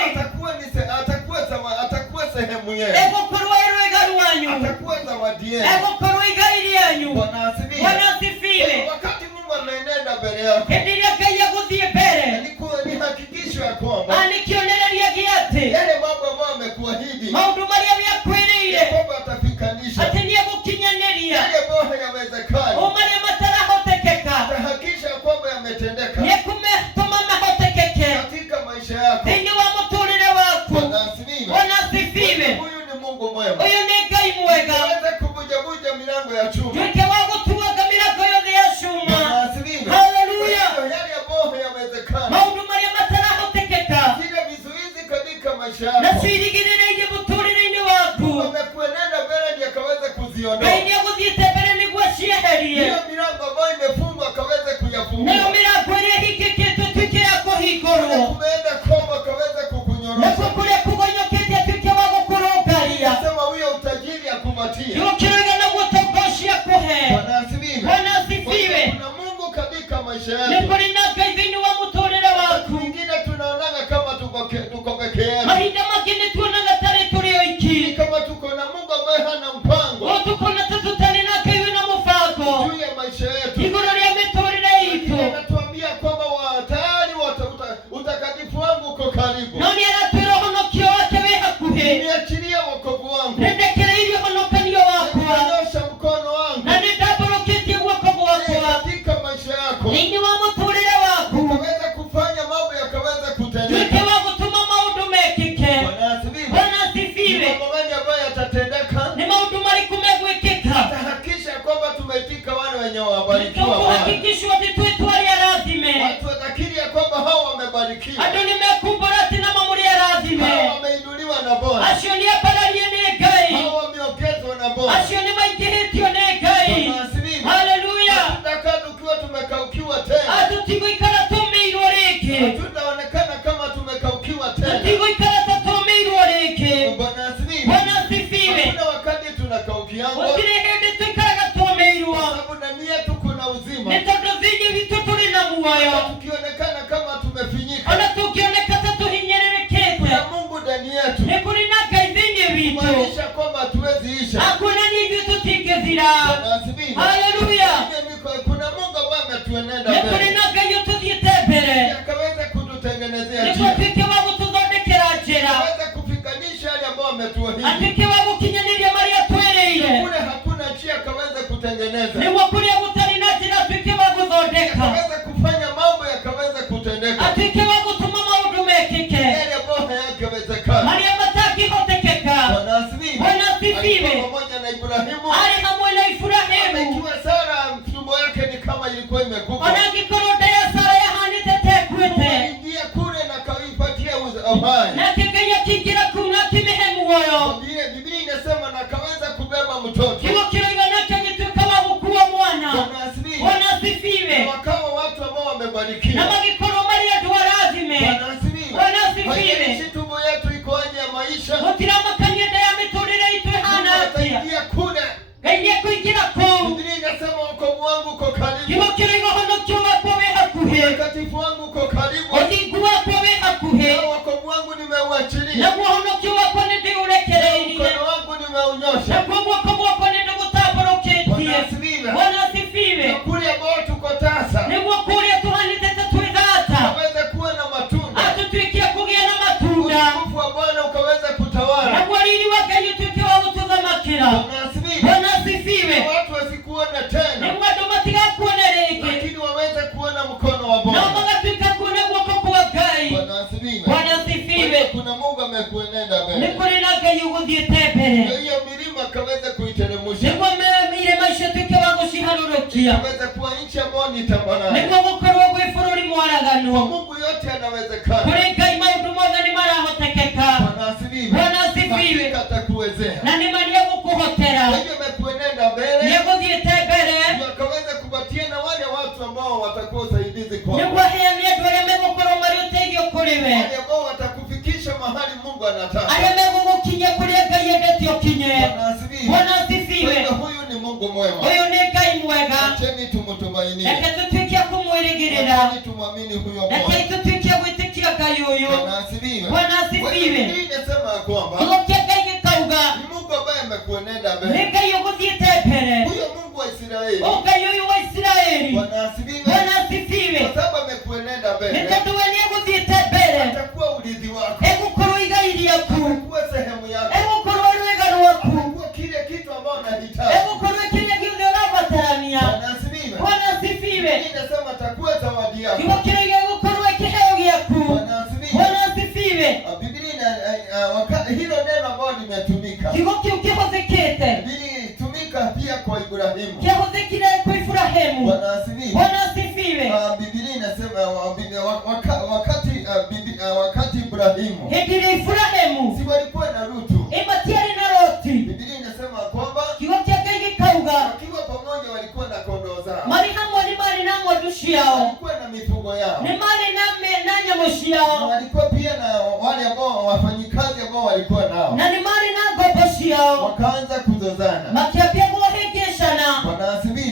atakuwa sehemu yenu. Ego korwa egaru wanyu. Atakuwa zawadi yenu. Ego korwa igairi yanyu. Bwana asifiwe. Bwana asifiwe. Wakati Mungu anaenenda mbele yako, ndiye Ngai yaguzie mbele. ni hakikisho ya kwamba anikionereria giate yale mambo ambayo amekuahidi, maundu maria byakwiriire kwamba atafikanisha, ati niye gukinyaneria yale ambayo hayawezekani, maria matarahotekeka, atahakikisha kwamba yametendeka niye kumetuma mahotekeke katika maisha yako, thini wa muturire waku. Bwana asifiwe. Bwana asifiwe. Huyu ni Mungu mwema. Huyu ni Ngai mwega. Anaweza kuvuja milango ya chuma. Tuike wa gutuaga milango yothe ya chuma. Bwana asifiwe. Haleluya. Yale ambayo hayawezekani, maundu maria matarahotekeka, zile vizuizi katika maisha yako, na cirigirire muturire-ini waku, amekuenenda mbele ndiye akaweza kuziondoa. Ngai niye guthiite mbere niguo cieherie. Hiyo milango ambayo imefungwa akaweza kuyafungua. nayo milango iria ihingikitwo tuike ya kuhingurwo, Kumeenda kombo akaweza kukunyorosha. nakuo kuria kugonyokete tuike wa gukurungaria. Sema huyo utajiri akupatia. Yukiriga na gutongocia kuhe. Bwana asifiwe. Bwana asifiwe. Kuna Mungu katika maisha Ni yetu. kuri na Ngai thĩinĩ wa muturire waku. Mwingine tunaonanga kama tuko peke yetu. Mahinda mangĩ nĩ tuonaga tarĩ tũrĩ oiki, Kama tuko na Mungu ambaye hana mpango no tukona ta tũtarĩ na Ngai wĩna mũbango juu ya maisha yetu. igũrũ rĩa mĩtũrĩre itũ. Anatuambia kwamba tayari utakatifu wangu uko karibu. No nĩaratwĩra ũhonokio wake wĩ hakuhĩ. Niachilia wokovu wangu. Nĩndekereirie ũhonokanio wakwa, Nyosha mkono wangu. na nĩndambũrũkĩtie guoko gwakwa Katika maisha yako thĩinĩ wa mũtũrĩre waku, ukaweza kufanya mambo yakaweza tuike kutendeka. wa gũtũma maũndũ mekĩke. Bwana asifiwe. Bwana asifiwe. Mambo gani ambayo yatatendeka? Nĩ maũndũ marĩkũ megwĩkĩka? Tahakisha kwamba tumeitika wale wenye wabarikiwa Bwana. nĩtũkũhakikishwo atĩ twĩtwo arĩa arathime. Watu watakiri ya kwamba hao wamebarikiwa. andũ nĩmekumbũra atĩ nama mũrĩ arathime. Hao wameinuliwa na Bwana. acio nĩ ambararie nĩ Ngai. Hao wameongezwa na Bwana. acio nĩ maingĩhĩtio nĩ Ngai. Bwana asifiwe. Haleluya. Tutakaa tukiwa tumekaukiwa tena. tũtigũikara tũmĩirwo rĩngĩ. Tutaonekana kama tumekaukiwa tena. tũtigũikara ta tũmĩirwo rĩngĩ. Bwana asifiwe. Bwana asifiwe. Hakuna wakati tunakaukiangwa. gũtirĩ hĩndĩ tũikaraga tũmĩirwo, Sababu ndani yetu kuna uzima. nĩ tondũ thĩinĩ witũ tũrĩ na muoyo. Tukionekana kama tumefinyika, ona tũngĩoneka ta tũhinyĩrĩrĩkĩte, kuna Mungu ndani yetu. nĩ kũrĩ na Ngai thĩinĩ witũ. Kumaanisha kwamba hatuwezi isha. akuonania ithuĩ tũtingĩthira. Bwana asifiwe. Haleluya. Kuna Mungu ambaye ametuenenda nĩ kũrĩ mbele. na Ngai ũtũthiĩte mbere, Akaweza kututengenezea nĩguo njia. atuĩke wa gũtũthondekera njĩra, Akaweza kufikanisha yale ambayo ametuahidi. atuĩke wa gũkinyanĩria marĩa twĩrĩire, Kule hakuna njia akaweza kutengeneza. nĩguo kũrĩa gũtarĩ na njĩra atuĩke wa gũthondeka, Akaweza kufanya mambo yakaweza kutendeka. atuĩke wa gũtũma maũndũ mekĩke Yale ambayo hayangewezekana. marĩa matangĩhotekeka. Bwana asifiwe. Bwana asifiwe. Alikuwa pamoja na Ibrahimu. arĩ hamwe na Iburahĩmu, Ikiwa Sara tumbo yake ni kama ilikuwa imekufa. ona angĩkorwo nda ya Sara yahanĩte ta ĩkuĩte, Aliingia kule na akaipatia uhai. nake Ngai akĩingĩra kũu na akĩmĩhe muoyo. Biblia inasema na akaweza kubeba mtoto. kiugo kĩroiga nake agĩtuĩka wa gũkua mwana. Bwana asifiwe. Bwana asifiwe. Na wakawa watu ambao na wamebarikiwa. magĩkorwo marĩ andũ arathime. Bwana asifiwe. Bwana asifiwe. Haijalishi tumbo yetu ikoaje ya maisha. gũtiramakania nda ya mĩtũrĩre itũ ĩhana atĩa. Ataingia kule. Ngai nĩekũingĩra kũu. Biblia inasema wokovu wangu uko karibu. kiugo kĩroiga ũhonokio wakwa wĩ hakuhĩ, Utakatifu wangu uko karibu. ũthingu wakwa wĩ hakuhĩ, Na wokovu wangu nimeuachilia. naguo ũhonokio wakwa nĩ ndĩũrekereirie, Mkono wangu nimeunyosha. naguo guoko gwakwa nĩ ndĩgũtambũrũkĩtie. Bwana asifiwe. Bwana asifiwe. Na kule ambao tuko tasa. nĩguo kũrĩa tũhanĩte ta twĩ thata, Ukaweza kuwa na matunda. atũtuĩkie kũgĩa na matunda, Utukufu wa Bwana ukaweza kutawala. naguo riri wa Ngai ũtuĩke wa gũtũthamakĩra. Bwana asifiwe. Bwana asifiwe. Watu wasikuone tena. nĩguo andũ matigakuone rĩngĩ, Lakini waweze kuona mkono wa nao Bwana. magatuĩka kuona guoko kwa Ngai. Bwana asifiwe. Bwana asifiwe. Kuna Mungu amekuenenda nĩ mbele. kũrĩ na Ngai ũgũthiĩte mbere, Hiyo milima akaweza kuiteremsha. nĩguo gucenjia inaweza kuwa nchi ambayo ni tambarare. Niguo gukorwo gwi bururi mwaraganu. Kwa Mungu yote yanawezekana. Kuri Ngai maundu mothe ni marahotekeka. Bwana asifiwe. Hakika atakuwezea. Na ni mani gukuhotera. Kwa hivyo umekuenenda mbele. Niguthiite mbere. Akaweza kupatia na wale watu ambao watakuwa usaidizi kwako. Niguo heani andu aria megukorwo mari uteithio kuri we. Wale ambao watakufikisha mahali Mungu anataka. Aria megugukinyia kuri Ngai endete ukinye. Bwana asifiwe. Huyu ni Mungu mwema. Huyu ni Ngai mwega. Acheni tumutumainie. Reke tutuikie kumwirigirira. Acheni tumwamini huyo Mungu. Reke tutuikie gwitikia Ngai uyu. Bwana asifiwe. Inasema kwamba Tugokia Ngai gikauga ni Mungu ambaye amekuenenda mbele. ni Ngai uguthiite mbere. Huyo Mungu wa Israeli. Ngai uyu wa Israeli. Bwana asifiwe. Kwa sababu amekuenenda mbele. Nitondu we nieguthiite mbere. Atakuwa urithi wako. Egukorwo igai rĩaku. Atakuwa sehemu yako. Egukorwo rwega rwaku. Atakuwa kile kitu ambao unahitaji. Egukorwo kile gĩothe ũrabatarania. Bwana asifiwe. Inasema atakuwa zawadi yako. Kiugo kĩrĩa gĩgũkorwo kĩheo gĩaku. Bwana asifiwe. Biblia hilo neno ambalo limetumika. Kiugo kĩu kĩhũthĩkĩte. Lilitumika pia kwa Ibrahimu. Kĩhũthĩkire kwa Ibrahimu. Bwana asifiwe. Biblia inasema wakati Ibrahimu. Hĩndĩ ĩrĩa Ibrahimu. Si walikuwa na Rutu. Matiarĩ na Loti. Biblia inasema kwamba kiugo kĩa Ngai gĩkauga wakiwa pamoja walikuwa na kondoo zao. Marĩ hamwe nĩ marĩ na ng'ondu ciao. Walikuwa na mifugo yao. Nĩ marĩ na nyamũ ciao. Walikuwa pia na wale ambao wafanyikazi ambao walikuwa nao. Na nĩ marĩ na ngombo ciao. Wakaanza kuzozana. Makĩambia kũhĩngĩcana.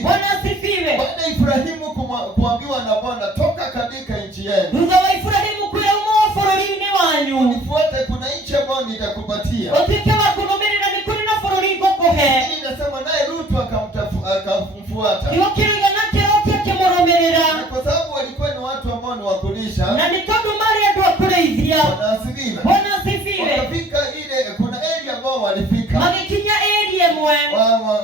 Bwana asifiwe. Baada ya Ibrahimu kuambiwa na Bwana, toka katika nchi yenu. Thutha wa Ibrahimu kwĩra uma bũrũri-inĩ wanyu. Nifuate, kuna nchi ambayo nitakupatia. Ũtuĩke wa kũrũmĩrĩra nĩ kũrĩ na bũrũri ngũkũhe. Inasema naye Rutu akamfuata. Kiugo kĩroiga nake Loti akĩmũrũmĩrĩra. Na kwa sababu walikuwa ni watu ambao ni wakulisha. Na nĩ tondũ marĩ andũ a kũrĩithia. Bwana asifiwe. Wakafika kuna area ambao walifika. Magĩkinya area ĩmwe.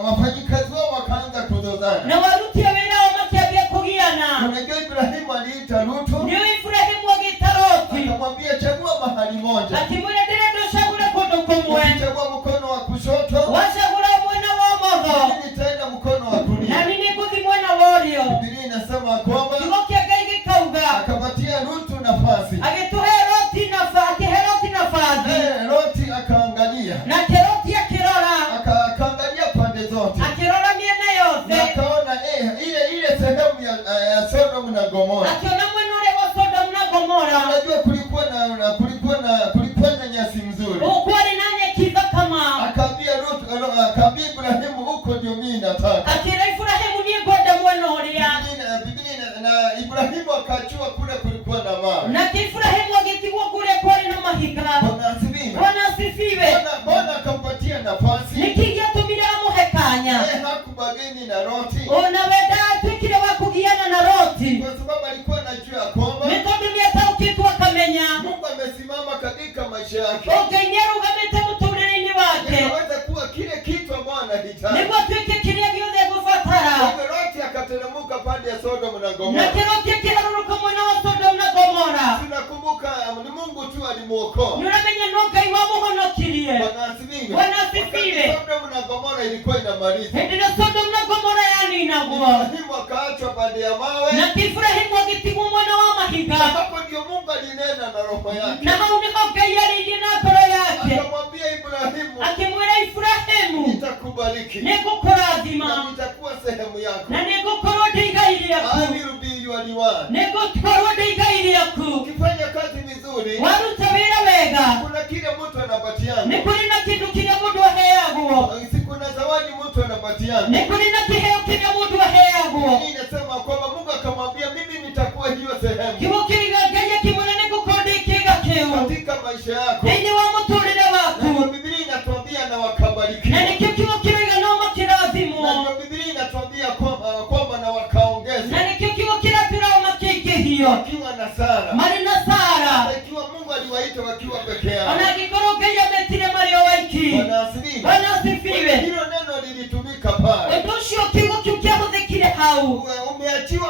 Wafanyikazi wao wakaanza kuzozana. Na waruti a wĩra wao makĩambia kũgiana. Unajua Ibrahimu aliita Rutu. Ndio Ibrahimu agĩta Loti. Akamwambia chagua mahali moja. Akimwĩra ndĩrenda ũcagũre kũndũ kũmwe. Chagua mkono wa kushoto. Wacagũra mwena wa ũmotho. Mimi nitaenda mkono wa kulia. Na mimi ngũthiĩ mwena wa ũrĩo. Biblia inasema kwamba kiugo kĩa Ngai gĩkauga akapatia Rutu nafasi. Agĩtũhe Loti nafasi. Loti akaangalia. Nake Loti akĩrora. Akaangalia pande zote. Akĩrora mĩena yothe. Na akaona ile sehemu ya Sodom na Gomora. Akiona mwena ule wa Sodom na Gomora. Unajua kulikuwa na nyasi nzuri. Kwari na nyeki kama. Akaambia Ibrahimu, huko ndio mimi nataka. Akira Ibrahimu ni gwenda mwena ũrĩa. Biblia na Ibrahimu akachua kule kulikuwa na mawe. Na Ibrahimu agĩtigwo kule kwari na mahiga. Bwana asifiwe. Bwana akampatia nafasi. Nikĩgĩatũmire amũhe kanya. Hakubageni na Loti. Ona wenda atuĩkire wa kũgiana na Loti. Kwa sababu alikuwa anajua kwamba nĩ tondũ nĩataũkĩtwo akamenya Mungu amesimama katika maisha yake. Ngai nĩarũgamĩte mũtũrĩre-inĩ wake. Anaweza kuwa kile kitu ambacho anahitaji. Nĩguo atuĩke kĩrĩa gĩothe egũbatara. Loti akateremka pande ya Sodom na Gomora. Na Loti akĩharũrũka mwena wa Sodom na Gomora. Tunakumbuka ni Mungu tu alimuokoa. Nĩũramenya no Ngai wamũhonokirie. Bwana asifiwe. Sodom na Gomora ilikuwa inamaliza. Hĩndĩ ĩrĩa Sodom na Gomora yaninagwo. Ibrahimu akaachwa pande ya mawe. Na Ibrahimu agĩtigwo mwena wa mahiga. Hapo ndio Mungu alinena na roho yake. Na hau nĩho Ngai aririe na ngoro yake. Akamwambia Ibrahimu, akĩmwĩra Ibrahimu, nitakubariki. Nĩngũkũrathima. Na nitakuwa sehemu yako. Na nĩngũkorwo ndĩ igai rĩaku. I will be your reward. Nĩngũkorwo ndĩ igai rĩaku. Ukifanya kazi vizuri, waruta wĩra wega, kuna kile mtu anapatiana. nĩ kũrĩ na kĩndũ kĩrĩa mũndũ aheagwo. Kuna zawadi mtu anapatiana. Nĩ kũrĩ na kĩheo kĩrĩa mũndũ aheagwo. Hii inasema kwamba Mungu akamwambia mimi nitakuwa hiyo sehemu. Kiugo kĩiga Ngai akĩmwĩra nĩngũkorwo ndĩ kĩĩga kĩu katika maisha yako. thĩinĩ wa mũtũrĩre waku. Na Biblia inatuambia na wakabarikiwa. Na nĩkĩo kiugo kĩroiga no makĩrathimwo. Na Biblia inatuambia kwamba na wakaongezwa. Na nĩkĩo kiugo kĩratwĩra makĩingĩhio wakiwa na Sara. marĩ na Sara. Ikiwa Mungu aliwaita wakiwa peke yao. Ona angĩkorwo Ngai ametire marĩ o waiki. Bwana asifiwe. Hilo neno lilitumika pale. Ũndũ ũcio kiugo kĩu kĩahũthĩkire hau. Umeachiwa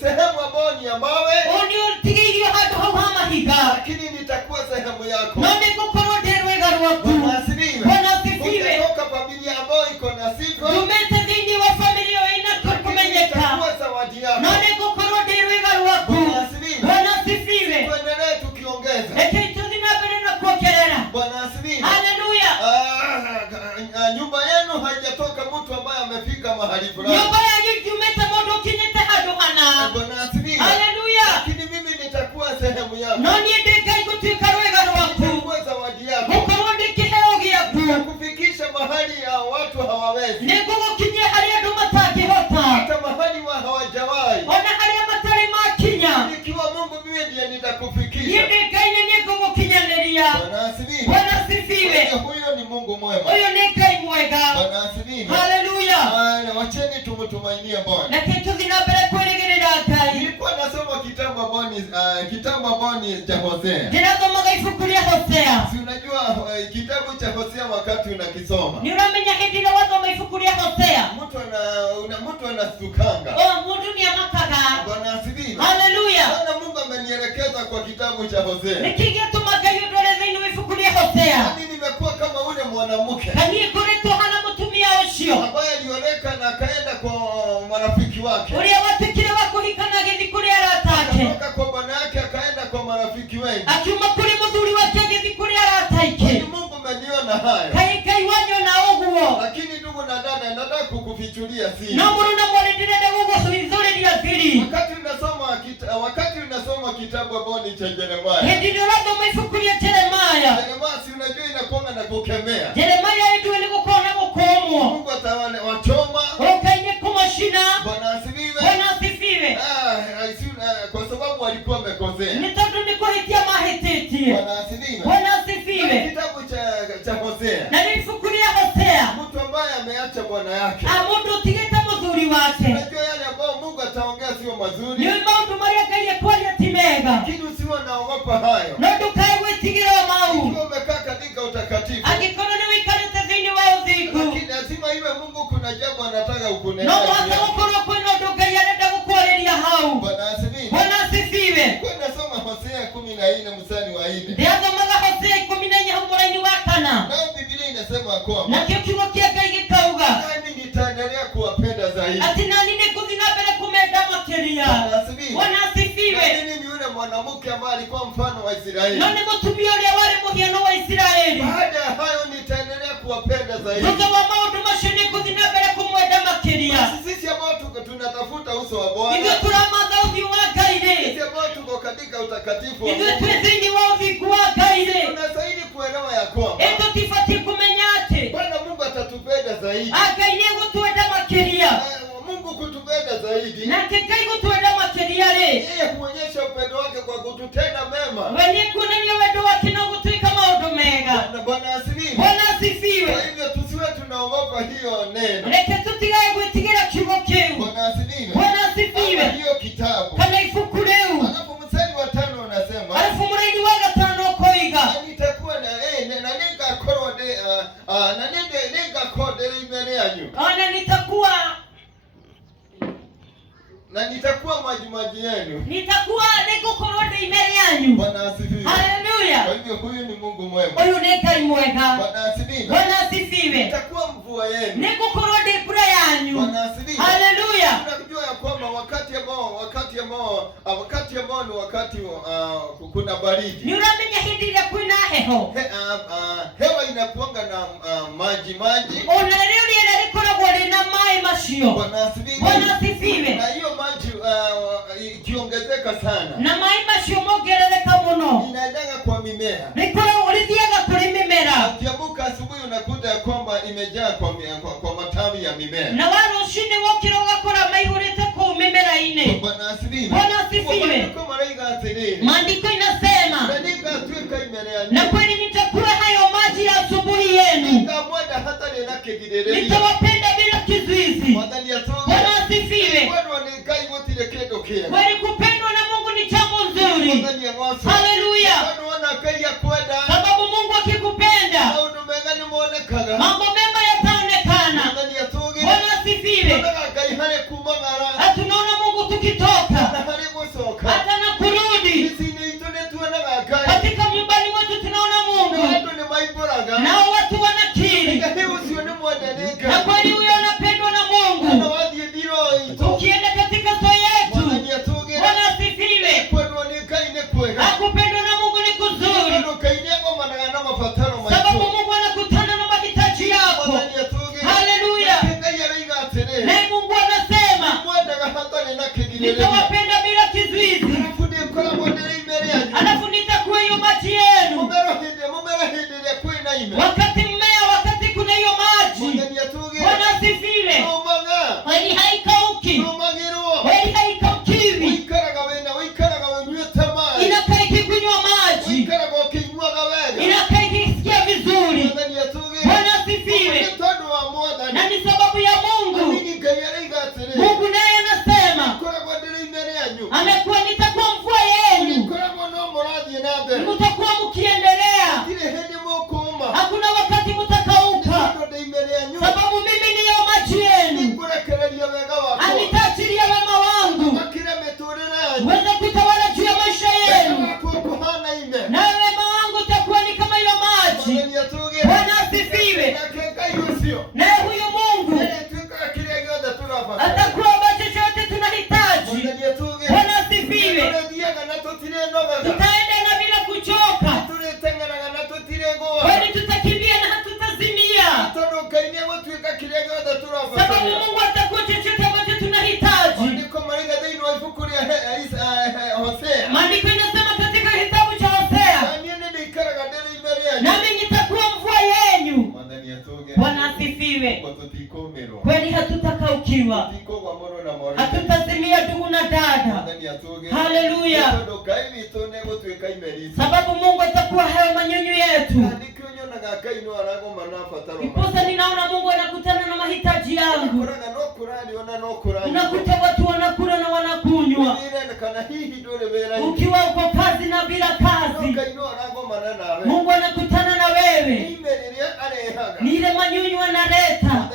sehemu ambayo ni ya mawe. Ũtigĩirio handũ hau ha mahiga. Lakini nitakuwa sehemu yako. No nĩngũkorwo ndĩ rwĩga rwaku. Bwana asifiwe. Bwana asifiwe. umefika mahali fulani. Nyumba yangu jumeta modo kinyete hado hana. Bwana asifiwe. Haleluya. Lakini mimi nitakuwa sehemu yako. Nani ndeka ikutika rwega rwako. Nitakuwa zawadi yako. Mukarudi kiheo giaku. Nitakufikisha mahali ya watu hawawezi. Nikugo kinye hali adu mataki hota. Hata mahali wa hawajawahi. Ona hali matari makinya. Ikiwa Mungu mimi ndiye nitakufikisha. Ndeka ine nikugo kinyaneria. Bwana asifiwe. Bwana asifiwe. Huyo ni Mungu mwema. Huyo ni kai mwega. Bwana asifiwe. Haleluya. Wacheni tumtumainie Bwana. Na kitu zinapele kuelegerera kai. Nilikuwa nasoma kitabu ambao ni cha Hosea. Ninasoma kaifukulia Hosea. Si unajua kitabu cha Hosea wakati unakisoma. Ni unamenya hidile wazo maifukulia Hosea. Mtu anastukanga. Mundu ni amakaga. Bwana asifiwe. Haleluya. Bwana Mungu amenielekeza kwa kitabu cha Hosea. Nikigia tumagayo dole zinu maifukulia Hosea. Yaani nimekuwa kama ule mwanamke. Kani kureto hana mutumia oshio. Ambaye alioleka na akaenda kwa marafiki wake. Uri awatikire wakuhikana gezi kuri aratake. Akatoka kwa bwana yake akaenda kwa marafiki wengi. Akiuma kuri mudhuri wake gezi kuri aratake. Mungu ameniona haya. Kai wanyo na oguo. Lakini ndugu na dada, nataka kukufichulia siri. Na muru na mwale direde ugo suizore dia siri. Wakati unasoma kitabu ambao ni cha Yeremia. Hedido lado maifukulia Yeremia. Yeremia si unajua inakuanga na kukemea. Yeremia yetu ilikokona gukomo. Mungu atawana wachoma. Okaine kumashina. Bwana asifiwe. Bwana asifiwe. Kwa sababu walikuwa wamekosea. Nitatu nikuhitia mahititi. Bwana asifiwe. Bwana asifiwe. Kitabu cha Hosea. Na nilifukulia Hosea. Mtu ambaye ameacha bwana yake. Amundu tigeta mudhuri wake. Unajua yale ambao Mungu ataongea sio mazuri. Ni maundu maria kaiye kwali atimega. Lakini usiwe naogopa hayo. Nodu kai wetigira mau. Ukiwa umekaa katika utakatifu. Akikono ni wikarete zini wa uziku. Lakini lazima iwe Mungu kuna jambo anataka ukunenea. No hata ukoro kwino duka yarenda kukoreria hau. Bwana asifiwe. Bwana asifiwe. Kwenda soma Hosea 14 mstari wa 4. Ndiazo maga Hosea 14 hamuraini wa kana. Na Biblia inasema kwamba Na kikigo kiaga igikauga. nani nitaendelea kuwapenda zaidi. Ati nani ni kuzinabele kumeda makeria. Bwana asifiwe. Bwana asifiwe. Mimi ni yule mwanamke ambaye alikuwa mfano wa Israeli. Nani mutumio ule wale muhiano wa Israeli. Baada ya hayo nitaendelea kuwapenda zaidi. Tuka wa maudu mashini kuzinabele kumweda makeria. Sisi ambao tunatafuta uso wa Bwana. Hivyo turamaza uzi wakaide. Sisi ambao tuko katika utakatifu wa Hivyo Mungu. tuwezini wa uzi kuwakaide. Tunastahili kuelewa ya kwamba Eto tifati kumenyate. Bwana Mungu atatupenda zaidi. Akaine kutuweda makeria. Mungu kutupenda zaidi. Na kekai kutuweda makeria le. Yeye huonyesha upendo wake kwa kututenda mema. Wenye kuna ni wedo wakina kutuika maudu mega. Bwana asifiwe. Bwana asifiwe. Kwa hivyo tusiwe tunaogopa hiyo neno. Leke tutigaye kuitigira kigo keu. Bwana asifiwe. Bwana asifiwe. Ama hiyo kitabu. Kana ifukureu. Alafu mstari wa 5 unasema. Alafu muraidi waga tano koiga. Nitakuwa na nanga korode na nanga kode imene yanyu. Ona nitakuwa Na nitakuwa maji yenu. Nitakuwa niko korode imeri yanyu. Bwana asifiwe. Haleluya. Kwa hivyo huyu ni Mungu mwema. Huyu ni kai mwega. Bwana asifiwe. Bwana asifiwe. Nitakuwa mvua yenu. Niko korode kura yanyu. Bwana asifiwe. Haleluya. Tunajua ya kwamba wakati ambao ni wakati kuna baridi. Ni uramenya hindi ya kuina heho. Hewa inakuanga na maji. Ona leo ile likora gole na mai mashio. Bwana asifiwe. Bwana asifiwe. Na hiyo maji ikiongezeka sana. Na mai mashio mogerereka muno. Inaendaga kwa mimea. Likora ulithiaga kuri mimera. Ukiamka asubuhi unakuta ya kwamba imejaa kwa matawi ya mimea. Na wale ushinde wokiroga kora maihurite ku mimera ine. Bwana asifiwe. Bwana asifiwe. Maandiko inasema na kweli nitakula hayo maji ya asubuhi yenu. Nitawapenda bila kizuizi. Bwana asifiwe. Kweli kupendwa na Mungu ni jambo nzuri. Haleluya. Sababu Mungu akikupenda mambo mema yataonekana. Bwana asifiwe. Tunaona Mungu tukitoka hata na kurudi katika nyumbani mwetu tunaona Mungu. Nao watu wanakiri na kweli huyo anapendwa na Mungu. Ukienda katika soa yetu Bwana asifiwe. Akupendwa na Mungu ni kuzuri. Sababu Mungu anakutana na mahitaji yako. Haleluya. asifiwe. Kweli hatutakaukiwa, hatutazimia ndugu na dada. Haleluya. Sababu Mungu atakuwa hayo manyunyu yetu. Iposa ninaona Mungu anakutana na mahitaji yangu. Unakuta watu wanakula na wanakunywa. Ukiwa uko kazi na bila kazi, Mungu anakutana na wewe. Ni ile manyunyu analeta.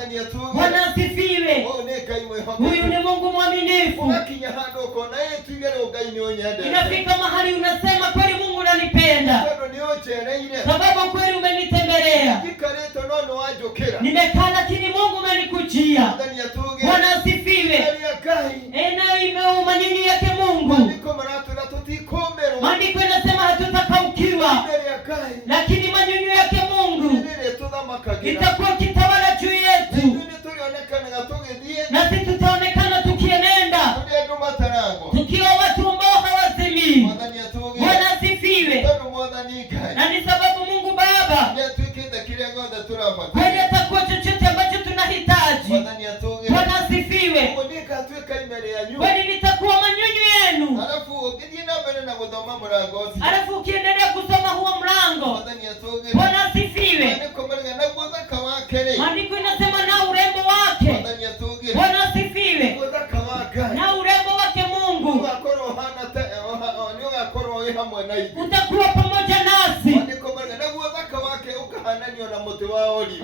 Bwana asifiwe. Huyu ni Mungu mwaminifu. Inafika mahali unasema kweli Mungu unanipenda, sababu kweli umenitembelea. Nimekaa lakini Mungu umenikujia. Bwana asifiwe. Na ime manyunyu yake Mungu. Maandiko inasema hatutakaukiwa, lakini manyunyu yake Mungu itakuwa kitawala juu yetu, na sisi tutaonekana tukienenda tukiwa watu ambao hawazimii. Bwana asifiwe. Na ni sababu Mungu Baba kweli atakuwa chochote ambacho tunahitaji. Bwana asifiwe. Kweli nitakuwa manyunyu yenu. Alafu ukiendelea kusoma huo mlango, Bwana asifiwe, maandiko inasema na urembo wake. Bwana asifiwe. Na urembo wake Mungu utakuwa pamoja nasi.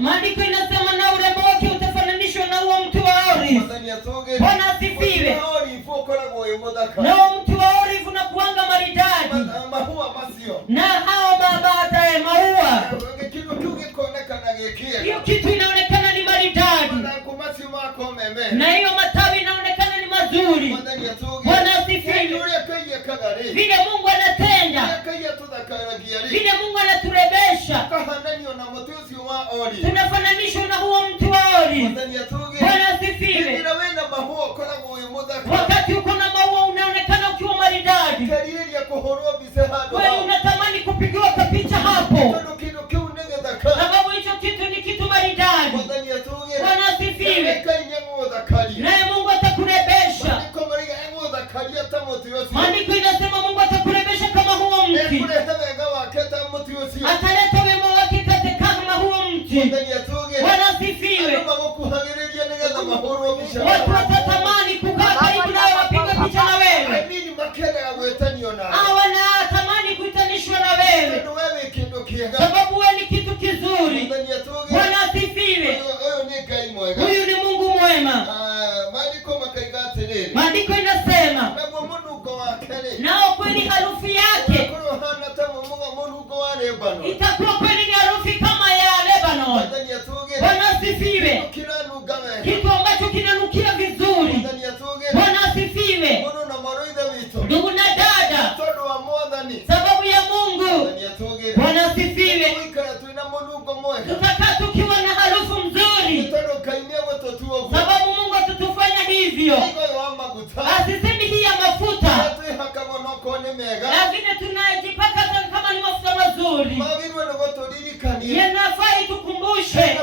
Maandiko inasema na urembo wake utafananishwa na huo mti wa olive. Bwana asifiwe. Na huo mti wa olive unakuanga maridadi, na hao mabata ya maua, hiyo kitu inaonekana ni maridadi, na hiyo matawi inaonekana ni mazuri. Bwana asifiwe. Vile Mungu anatenda, vile Mungu anaturebesha, tunafananishwa na huo mti wa olive. Bwana asifiwe. Wakati uko na maua unaonekana ukiwa maridadi. Wewe unatamani kupigiwa kapicha hapo, sababu hicho kitu ni kitu maridadi. Bwana asifiwe. Naye Mungu atakurebesha. Maandiko inasema Mungu atakurebesha kama huo mti, ataleta wema wake kama huo mti. Bwana asifiwe. Watu watatamani kukaa karibu nawe, wapigwe picha na wewe. Wanatamani kuitanishwa na wewe, sababu wewe ni kitu kizuri. Bwana asifiwe. Huyu ni Mungu mwema. Maandiko inasema nao kweli harufu yake itakuwa kweli ni harufu kama ya Lebanon. Bwana asifiwe. Kitu ambacho kinanukia vizuri. Bwana asifiwe. Ndugu na dada, sababu ya Mungu. Bwana asifiwe. Tutakaa tukiwa na harufu mzuri, sababu Mungu atutufanya hivyo. Asisemi hii ya mafuta, lakini tunajipaka kama ni mafuta mazuri. Yanafaa itukumbushe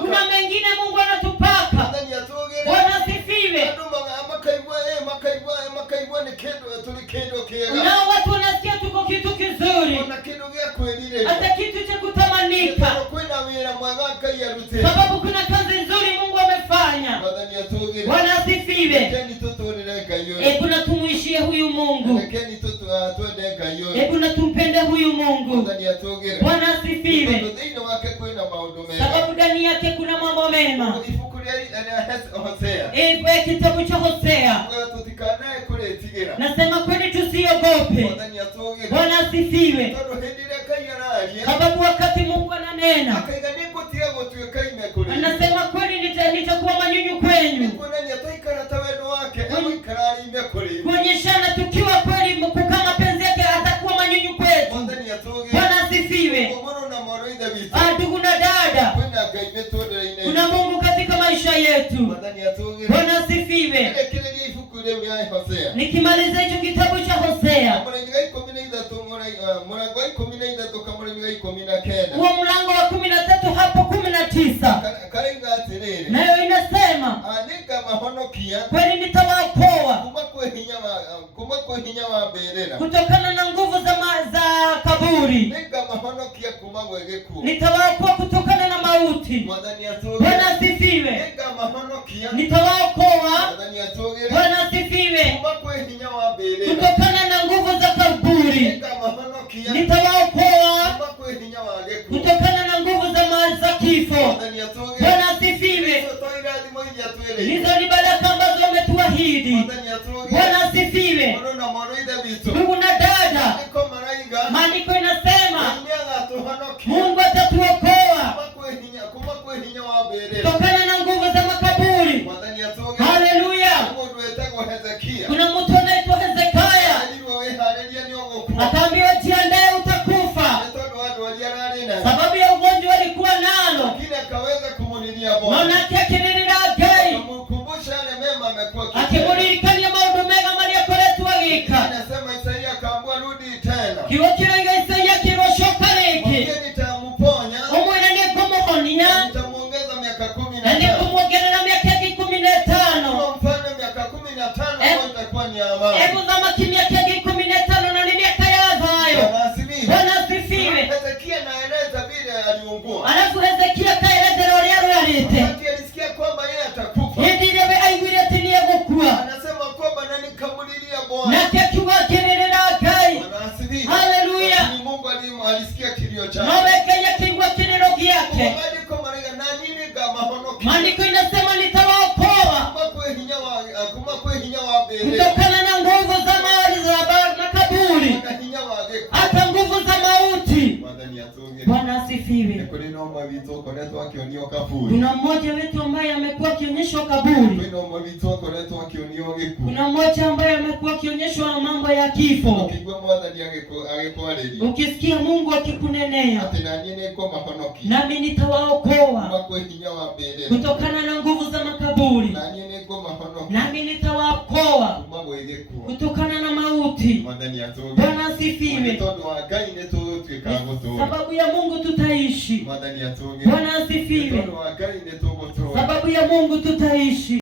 kuna mengine Mungu anatupaka. Bwana asifiwe. Nao watu wanasikia tuko kitu kizuri, hata kitu cha kutamanika, sababu kuna kazi nzuri Mungu amefanya. Bwana asifiwe. Hebu na tumuishie huyu Mungu, hebu na tumpende huyu Mungu. Bwana asifiwe. Sababu ndani yake kuna mambo mema. Kitabu cha Hosea nasema kweli tusiogope. Bwana asifiwe. Sababu wakati Mungu ananena, anasema kweli nitakuwa manyunyu kwenyu, kuonyeshana tukiwa kweli kukaa mapenzi yake atakuwa manyunyu kwetu. Bwana asifiwe. Ndugu na dada, kuna Mungu katika maisha yetu. Bwana asifiwe. Nikimaliza hicho kitabu cha Hosea, huo mlango wa 13 hapo 19, atiriri nayo inasema anika mahonokia kweli nitawaokoa kuma kwe hinya wa berera kutokana na nguvu za kaburi, nika mahonokia kuma gwegeku nitawaokoa kutokana na mauti. Mwadhani atoge Bwana asifiwe. nika mahonokia Nitawaokoa. Mwadhani atoge Bwana asifiwe. kuma kwe hinya wa berera Kutokana na nguvu za kaburi, nika mahonokia nitawaokoa kuma kwe hinya wa geku kutokana na nguvu za kifo. Mwadhani atoge Bwana asifiwe. Hizo ni baraka ambazo umetuahidi. Mwadhani atoge Bwana asifiwe. Ndugu na dada, maandiko inasema Mungu atatuokoa kutokana na nguvu za makaburi. Haleluya. Kuna mtu anaitwa Hezekia, akaambiwa jiandae, utakufa. Sababu ya ugonjwa alikuwa nalo, manake akililira Ngai, akimulirikania maundu mega maria akoretwo agika. Kiugo kiraiga Isaia kiroshoka riki umwire ni kumuhonia na ni kumwongerera miaka 15. Hebu thamaki miaka 15 na ni miaka ya thayo. Bwana asifiwe. Alafu Hezekia kaelezera uria rwarite hindi ile aiguire ati ni egukua, nake akiuga akirĩrĩra Ngai. Haleluya. Nawe Ngai akĩigua kĩrĩro gĩake. Maandiko inasema nitawaokoa kutokana na nguvu za makaburi, hata nguvu za mauti. Bwana asifiwe. Kuna mmoja wetu ambaye amekuwa akionyeshwa kaburi. Kuna mmoja ambaye amekuwa akionyeshwa mambo ya kifo. Ukisikia Mungu akikunenea, nami nitawaokoa kutokana na nguvu za makaburi, nami nitawaokoa kutokana na mauti. Bwana asifiwe. Sababu ya Mungu tutaishi. Bwana asifiwe. Sababu ya Mungu tutaishi.